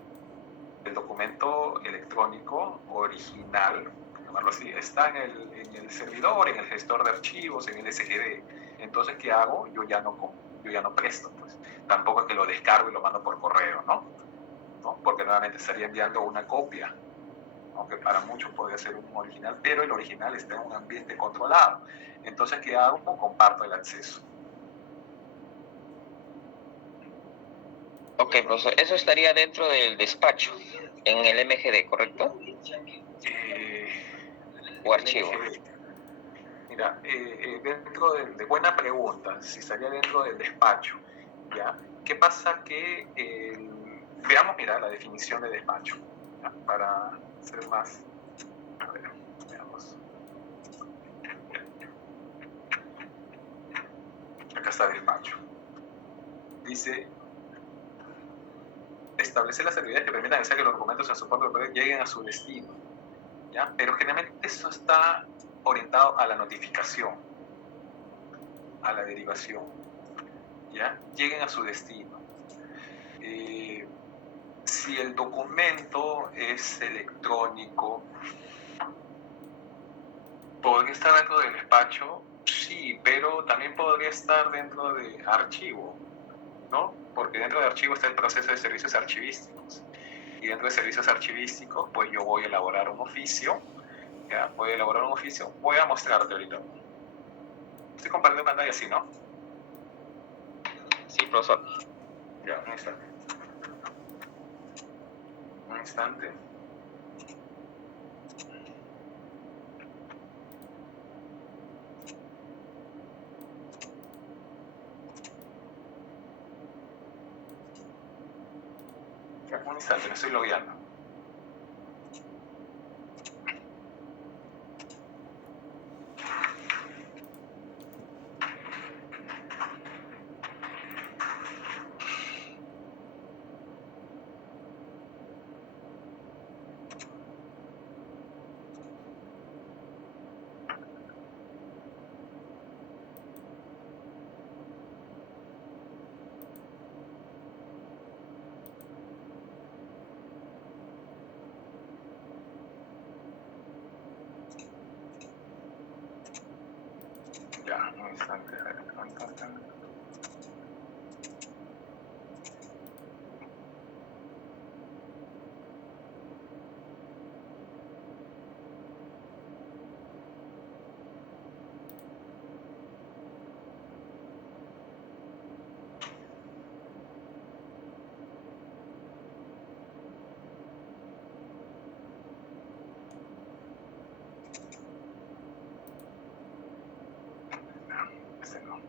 el documento electrónico original, llamarlo así, está en el servidor, en el gestor de archivos, en el SGD. Entonces, ¿qué hago? Yo ya no presto, pues. Tampoco es que lo descargo y lo mando por correo, ¿no? Porque nuevamente estaría enviando una copia, aunque para muchos podría ser un original, pero el original está en un ambiente controlado. Entonces, ¿qué hago? Comparto el acceso. Ok, profesor, eso estaría dentro del despacho, en el MGD, ¿correcto? ¿O archivo? Mira, dentro de buena pregunta, si estaría dentro del despacho, ¿ya? ¿Qué pasa que veamos, mira, la definición de despacho, ¿ya? Para ser más, a ver, veamos. Acá está despacho. Dice, establecer las actividades que permitan hacer que los documentos en soporte de poder lleguen a su destino, ¿ya? Pero generalmente eso está orientado a la notificación, a la derivación, ¿ya? Lleguen a su destino. Si el documento es electrónico, ¿podría estar dentro del despacho? Sí, pero también podría estar dentro de archivo, ¿no? Porque dentro de archivo está el proceso de servicios archivísticos. Y dentro de servicios archivísticos, pues yo voy a elaborar un oficio, ¿ya? Voy a mostrarte ahorita. Estoy compartiendo pantalla así, ¿no? Sí, profesor. Ya, un instante. Un instante. Ya, un instante, me estoy logueando. Ya, un instante. Este no.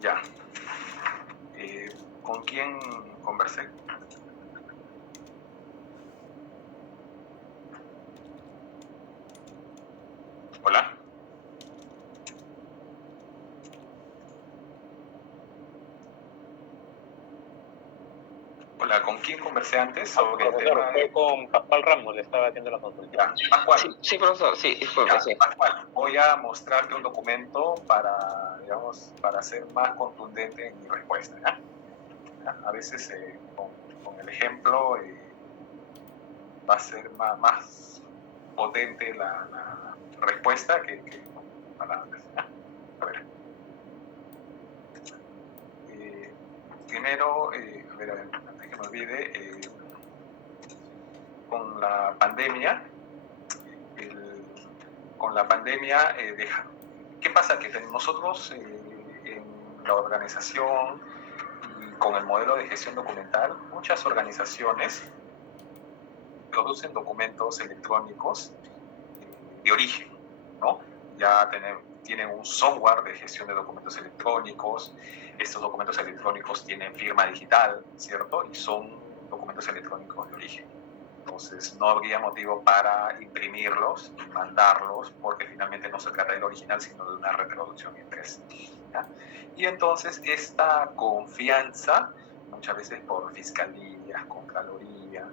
Ya. ¿Con quién conversé? Hola. quién conversé antes sobre el profesor, tema? fue con Pascual Ramos, le estaba haciendo la consulta. Ya, Pascual. Sí, profesor, sí, disculpe, Ya, sí. Pascual, voy a mostrarte un documento para, digamos, para ser más contundente en mi respuesta. ¿Ya? A veces con el ejemplo va a ser más potente la respuesta que con palabras. ¿Ya? A ver. Primero, a ver, antes que me olvide, con la pandemia, ¿qué pasa? Que nosotros en la organización y con el modelo de gestión documental, muchas organizaciones producen documentos electrónicos de origen, ¿no? Ya tienen un software de gestión de documentos electrónicos. Estos documentos electrónicos tienen firma digital, ¿cierto? Y son documentos electrónicos de origen. Entonces no habría motivo para imprimirlos y mandarlos, porque finalmente no se trata del original, sino de una reproducción impresa. ¿Ya? Y entonces esta confianza, muchas veces por fiscalías, contraloría,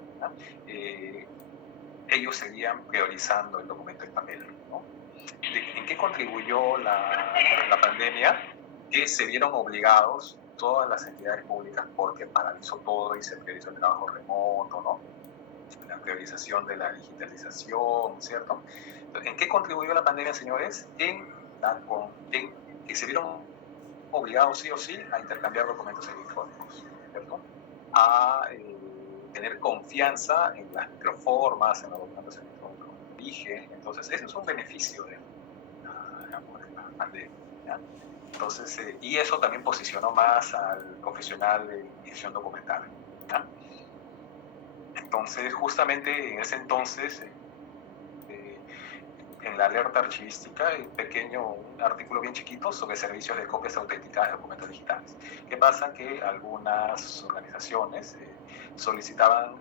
ellos seguían priorizando el documento en papel, ¿no? ¿En qué contribuyó la pandemia? Que se vieron obligados todas las entidades públicas, porque paralizó todo y se priorizó el trabajo remoto, ¿no? La priorización de la digitalización, ¿cierto? Entonces, ¿en qué contribuyó la pandemia, señores? En que se vieron obligados sí o sí a intercambiar documentos electrónicos, ¿cierto? A tener confianza en las microformas, en los documentos electrónicos de origen. Entonces, ese es un beneficio de la pandemia, ¿ya? Entonces, y eso también posicionó más al profesional de gestión documental, ¿ya? Entonces, justamente en ese entonces, en la alerta archivística, un artículo bien chiquito sobre servicios de copias autenticadas de documentos digitales. ¿Qué pasa? Que algunas organizaciones solicitaban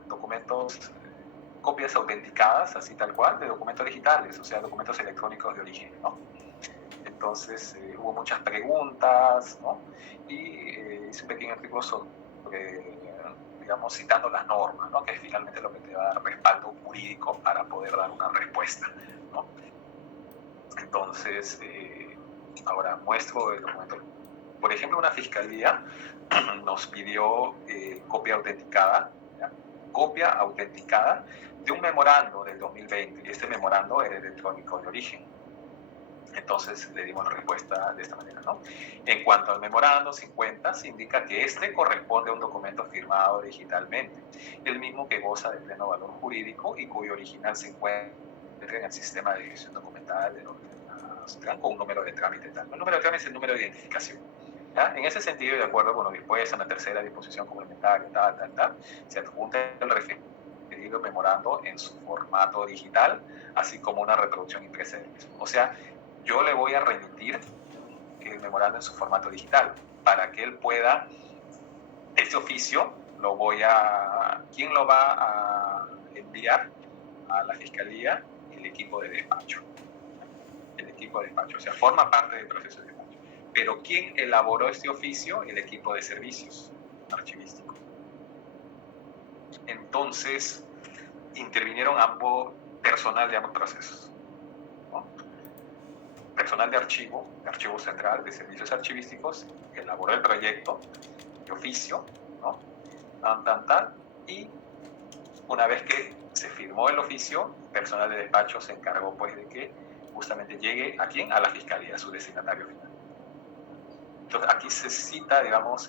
copias autenticadas, así tal cual, de documentos digitales, o sea, documentos electrónicos de origen, ¿no? Entonces, hubo muchas preguntas, ¿no? Y hice un pequeño artículo sobre, digamos, citando las normas, ¿no? Que es finalmente lo que te da respaldo jurídico para poder dar una respuesta, ¿no? Entonces, ahora muestro el documento. Por ejemplo, una fiscalía nos pidió copia autenticada de un memorando del 2020, y este memorando era electrónico de origen. Entonces le dimos la respuesta de esta manera, ¿no? En cuanto al memorando 50, se indica que este corresponde a un documento firmado digitalmente, el mismo que goza de pleno valor jurídico y cuyo original se encuentra en el sistema de gestión documental de la Organización con un número de trámite tal. El número de trámite es el número de identificación. ¿Ya? En ese sentido, de acuerdo con lo dispuesto en la tercera disposición complementaria, se adjunta el referido memorando en su formato digital, así como una reproducción impresa del mismo. O sea, yo le voy a remitir el memorando en su formato digital para que él pueda, ese oficio, ¿quién lo va a enviar? A la fiscalía, el equipo de despacho. El equipo de despacho, o sea, forma parte del proceso de despacho. Pero ¿quién elaboró este oficio? El equipo de servicios archivísticos. Entonces, intervinieron personal de ambos procesos, ¿no? Personal de archivo central de servicios archivísticos, que elaboró el proyecto de oficio, ¿no? Y una vez que se firmó el oficio, personal de despacho se encargó pues de que justamente llegue ¿a quién? A la fiscalía, a su destinatario final. Entonces aquí se cita, digamos,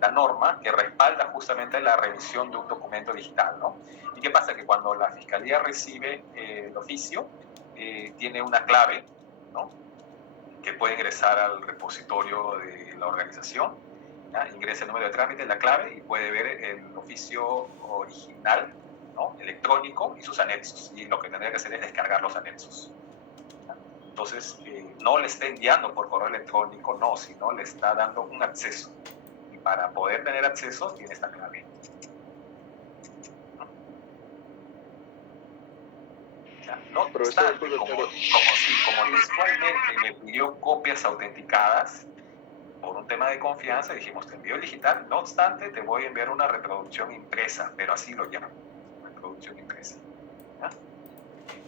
la norma que respalda justamente la revisión de un documento digital, ¿no? ¿Y qué pasa? Que cuando la fiscalía recibe el oficio, tiene una clave, ¿no? Que puede ingresar al repositorio de la organización, ¿ya? Ingresa el número de trámite, la clave, y puede ver el oficio original, ¿no? Electrónico y sus anexos. Y lo que tendría que hacer es descargar los anexos. ¿Ya? Entonces, no le está enviando por correo electrónico, no, sino le está dando un acceso. Y para poder tener acceso, tiene esta clave. No obstante, como textualmente me pidió copias autenticadas, por un tema de confianza dijimos, te envío el digital, no obstante, te voy a enviar una reproducción impresa, pero así lo llamo, reproducción impresa. ¿Ya?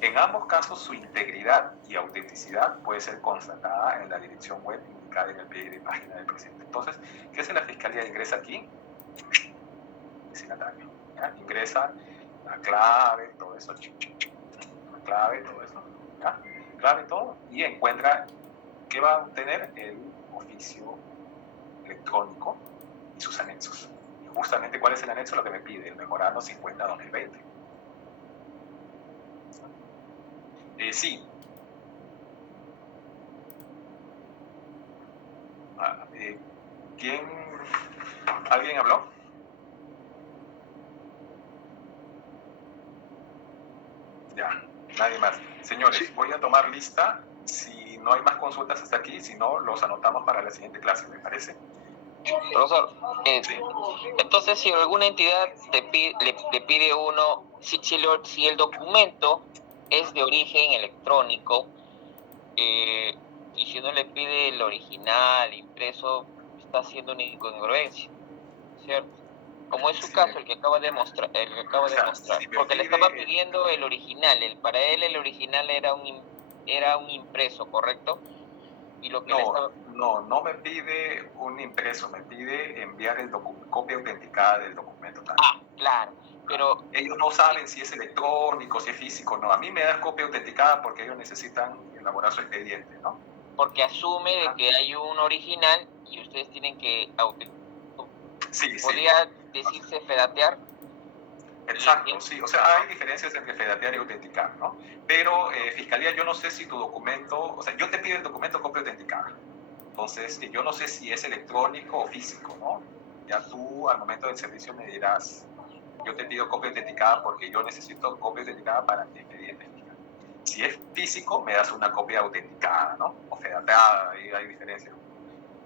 En ambos casos, su integridad y autenticidad puede ser constatada en la dirección web indicada en el pie de página del presidente. Entonces, ¿qué hace la Fiscalía? Ingresa aquí, destinatario, ¿ya? Ingresa la clave, todo eso, la clave, todo eso, ¿ya? Clave, todo, y encuentra que va a obtener el oficio electrónico y sus anexos. Y justamente, ¿cuál es el anexo? Lo que me pide, el memorando 50-2020. Sí. ¿Alguien habló? Ya, nadie más. Señores, sí. Voy a tomar lista. Si no hay más consultas hasta aquí, si no, los anotamos para la siguiente clase, ¿me parece? Profesor, sí. Entonces si alguna entidad le pide uno, si el documento es de origen electrónico, y si uno le pide el original, impreso, está haciendo una incongruencia, ¿cierto? Como es su caso, el que acaba de mostrar, si porque le estaba pidiendo el original, para él el original era un impreso, ¿correcto? Y lo que no me pide un impreso, me pide enviar copia autenticada del documento también. Ah, claro, pero ellos no saben si es electrónico, si es físico, no. A mí me da copia autenticada porque ellos necesitan elaborar su expediente, ¿no? Porque asume de que hay un original y ustedes tienen que ¿podría decirse fedatear? Exacto, sí. O sea, hay diferencias entre fedatear y autenticar, ¿no? Pero, Fiscalía, yo no sé si tu documento, o sea, yo te pido el documento copia autenticada. Entonces, yo no sé si es electrónico o físico, ¿no? Ya tú, al momento del servicio, me dirás, yo te pido copia autenticada porque yo necesito copia autenticada para mi expediente fiscal. Si es físico, me das una copia autenticada, ¿no? O fedateada, ahí hay diferencias.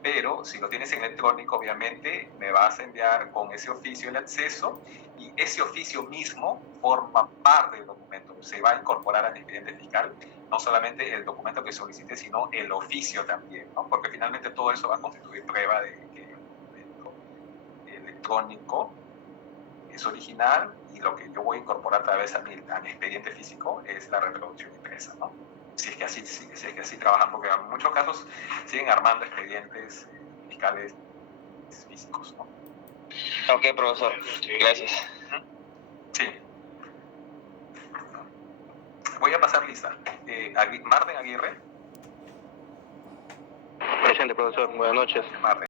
Pero si lo tienes en electrónico, obviamente, me vas a enviar con ese oficio el acceso y ese oficio mismo forma parte del documento. Se va a incorporar al expediente fiscal, no solamente el documento que solicite, sino el oficio también, ¿no? Porque finalmente todo eso va a constituir prueba de que el documento electrónico es original y lo que yo voy a incorporar a través a mi expediente físico es la reproducción impresa, ¿no? Si es que así trabajan, porque en muchos casos siguen armando expedientes fiscales físicos, ¿no? Ok, profesor. Gracias. Sí. Voy a pasar lista. Marden Aguirre. Presente, profesor. Buenas noches. Marden.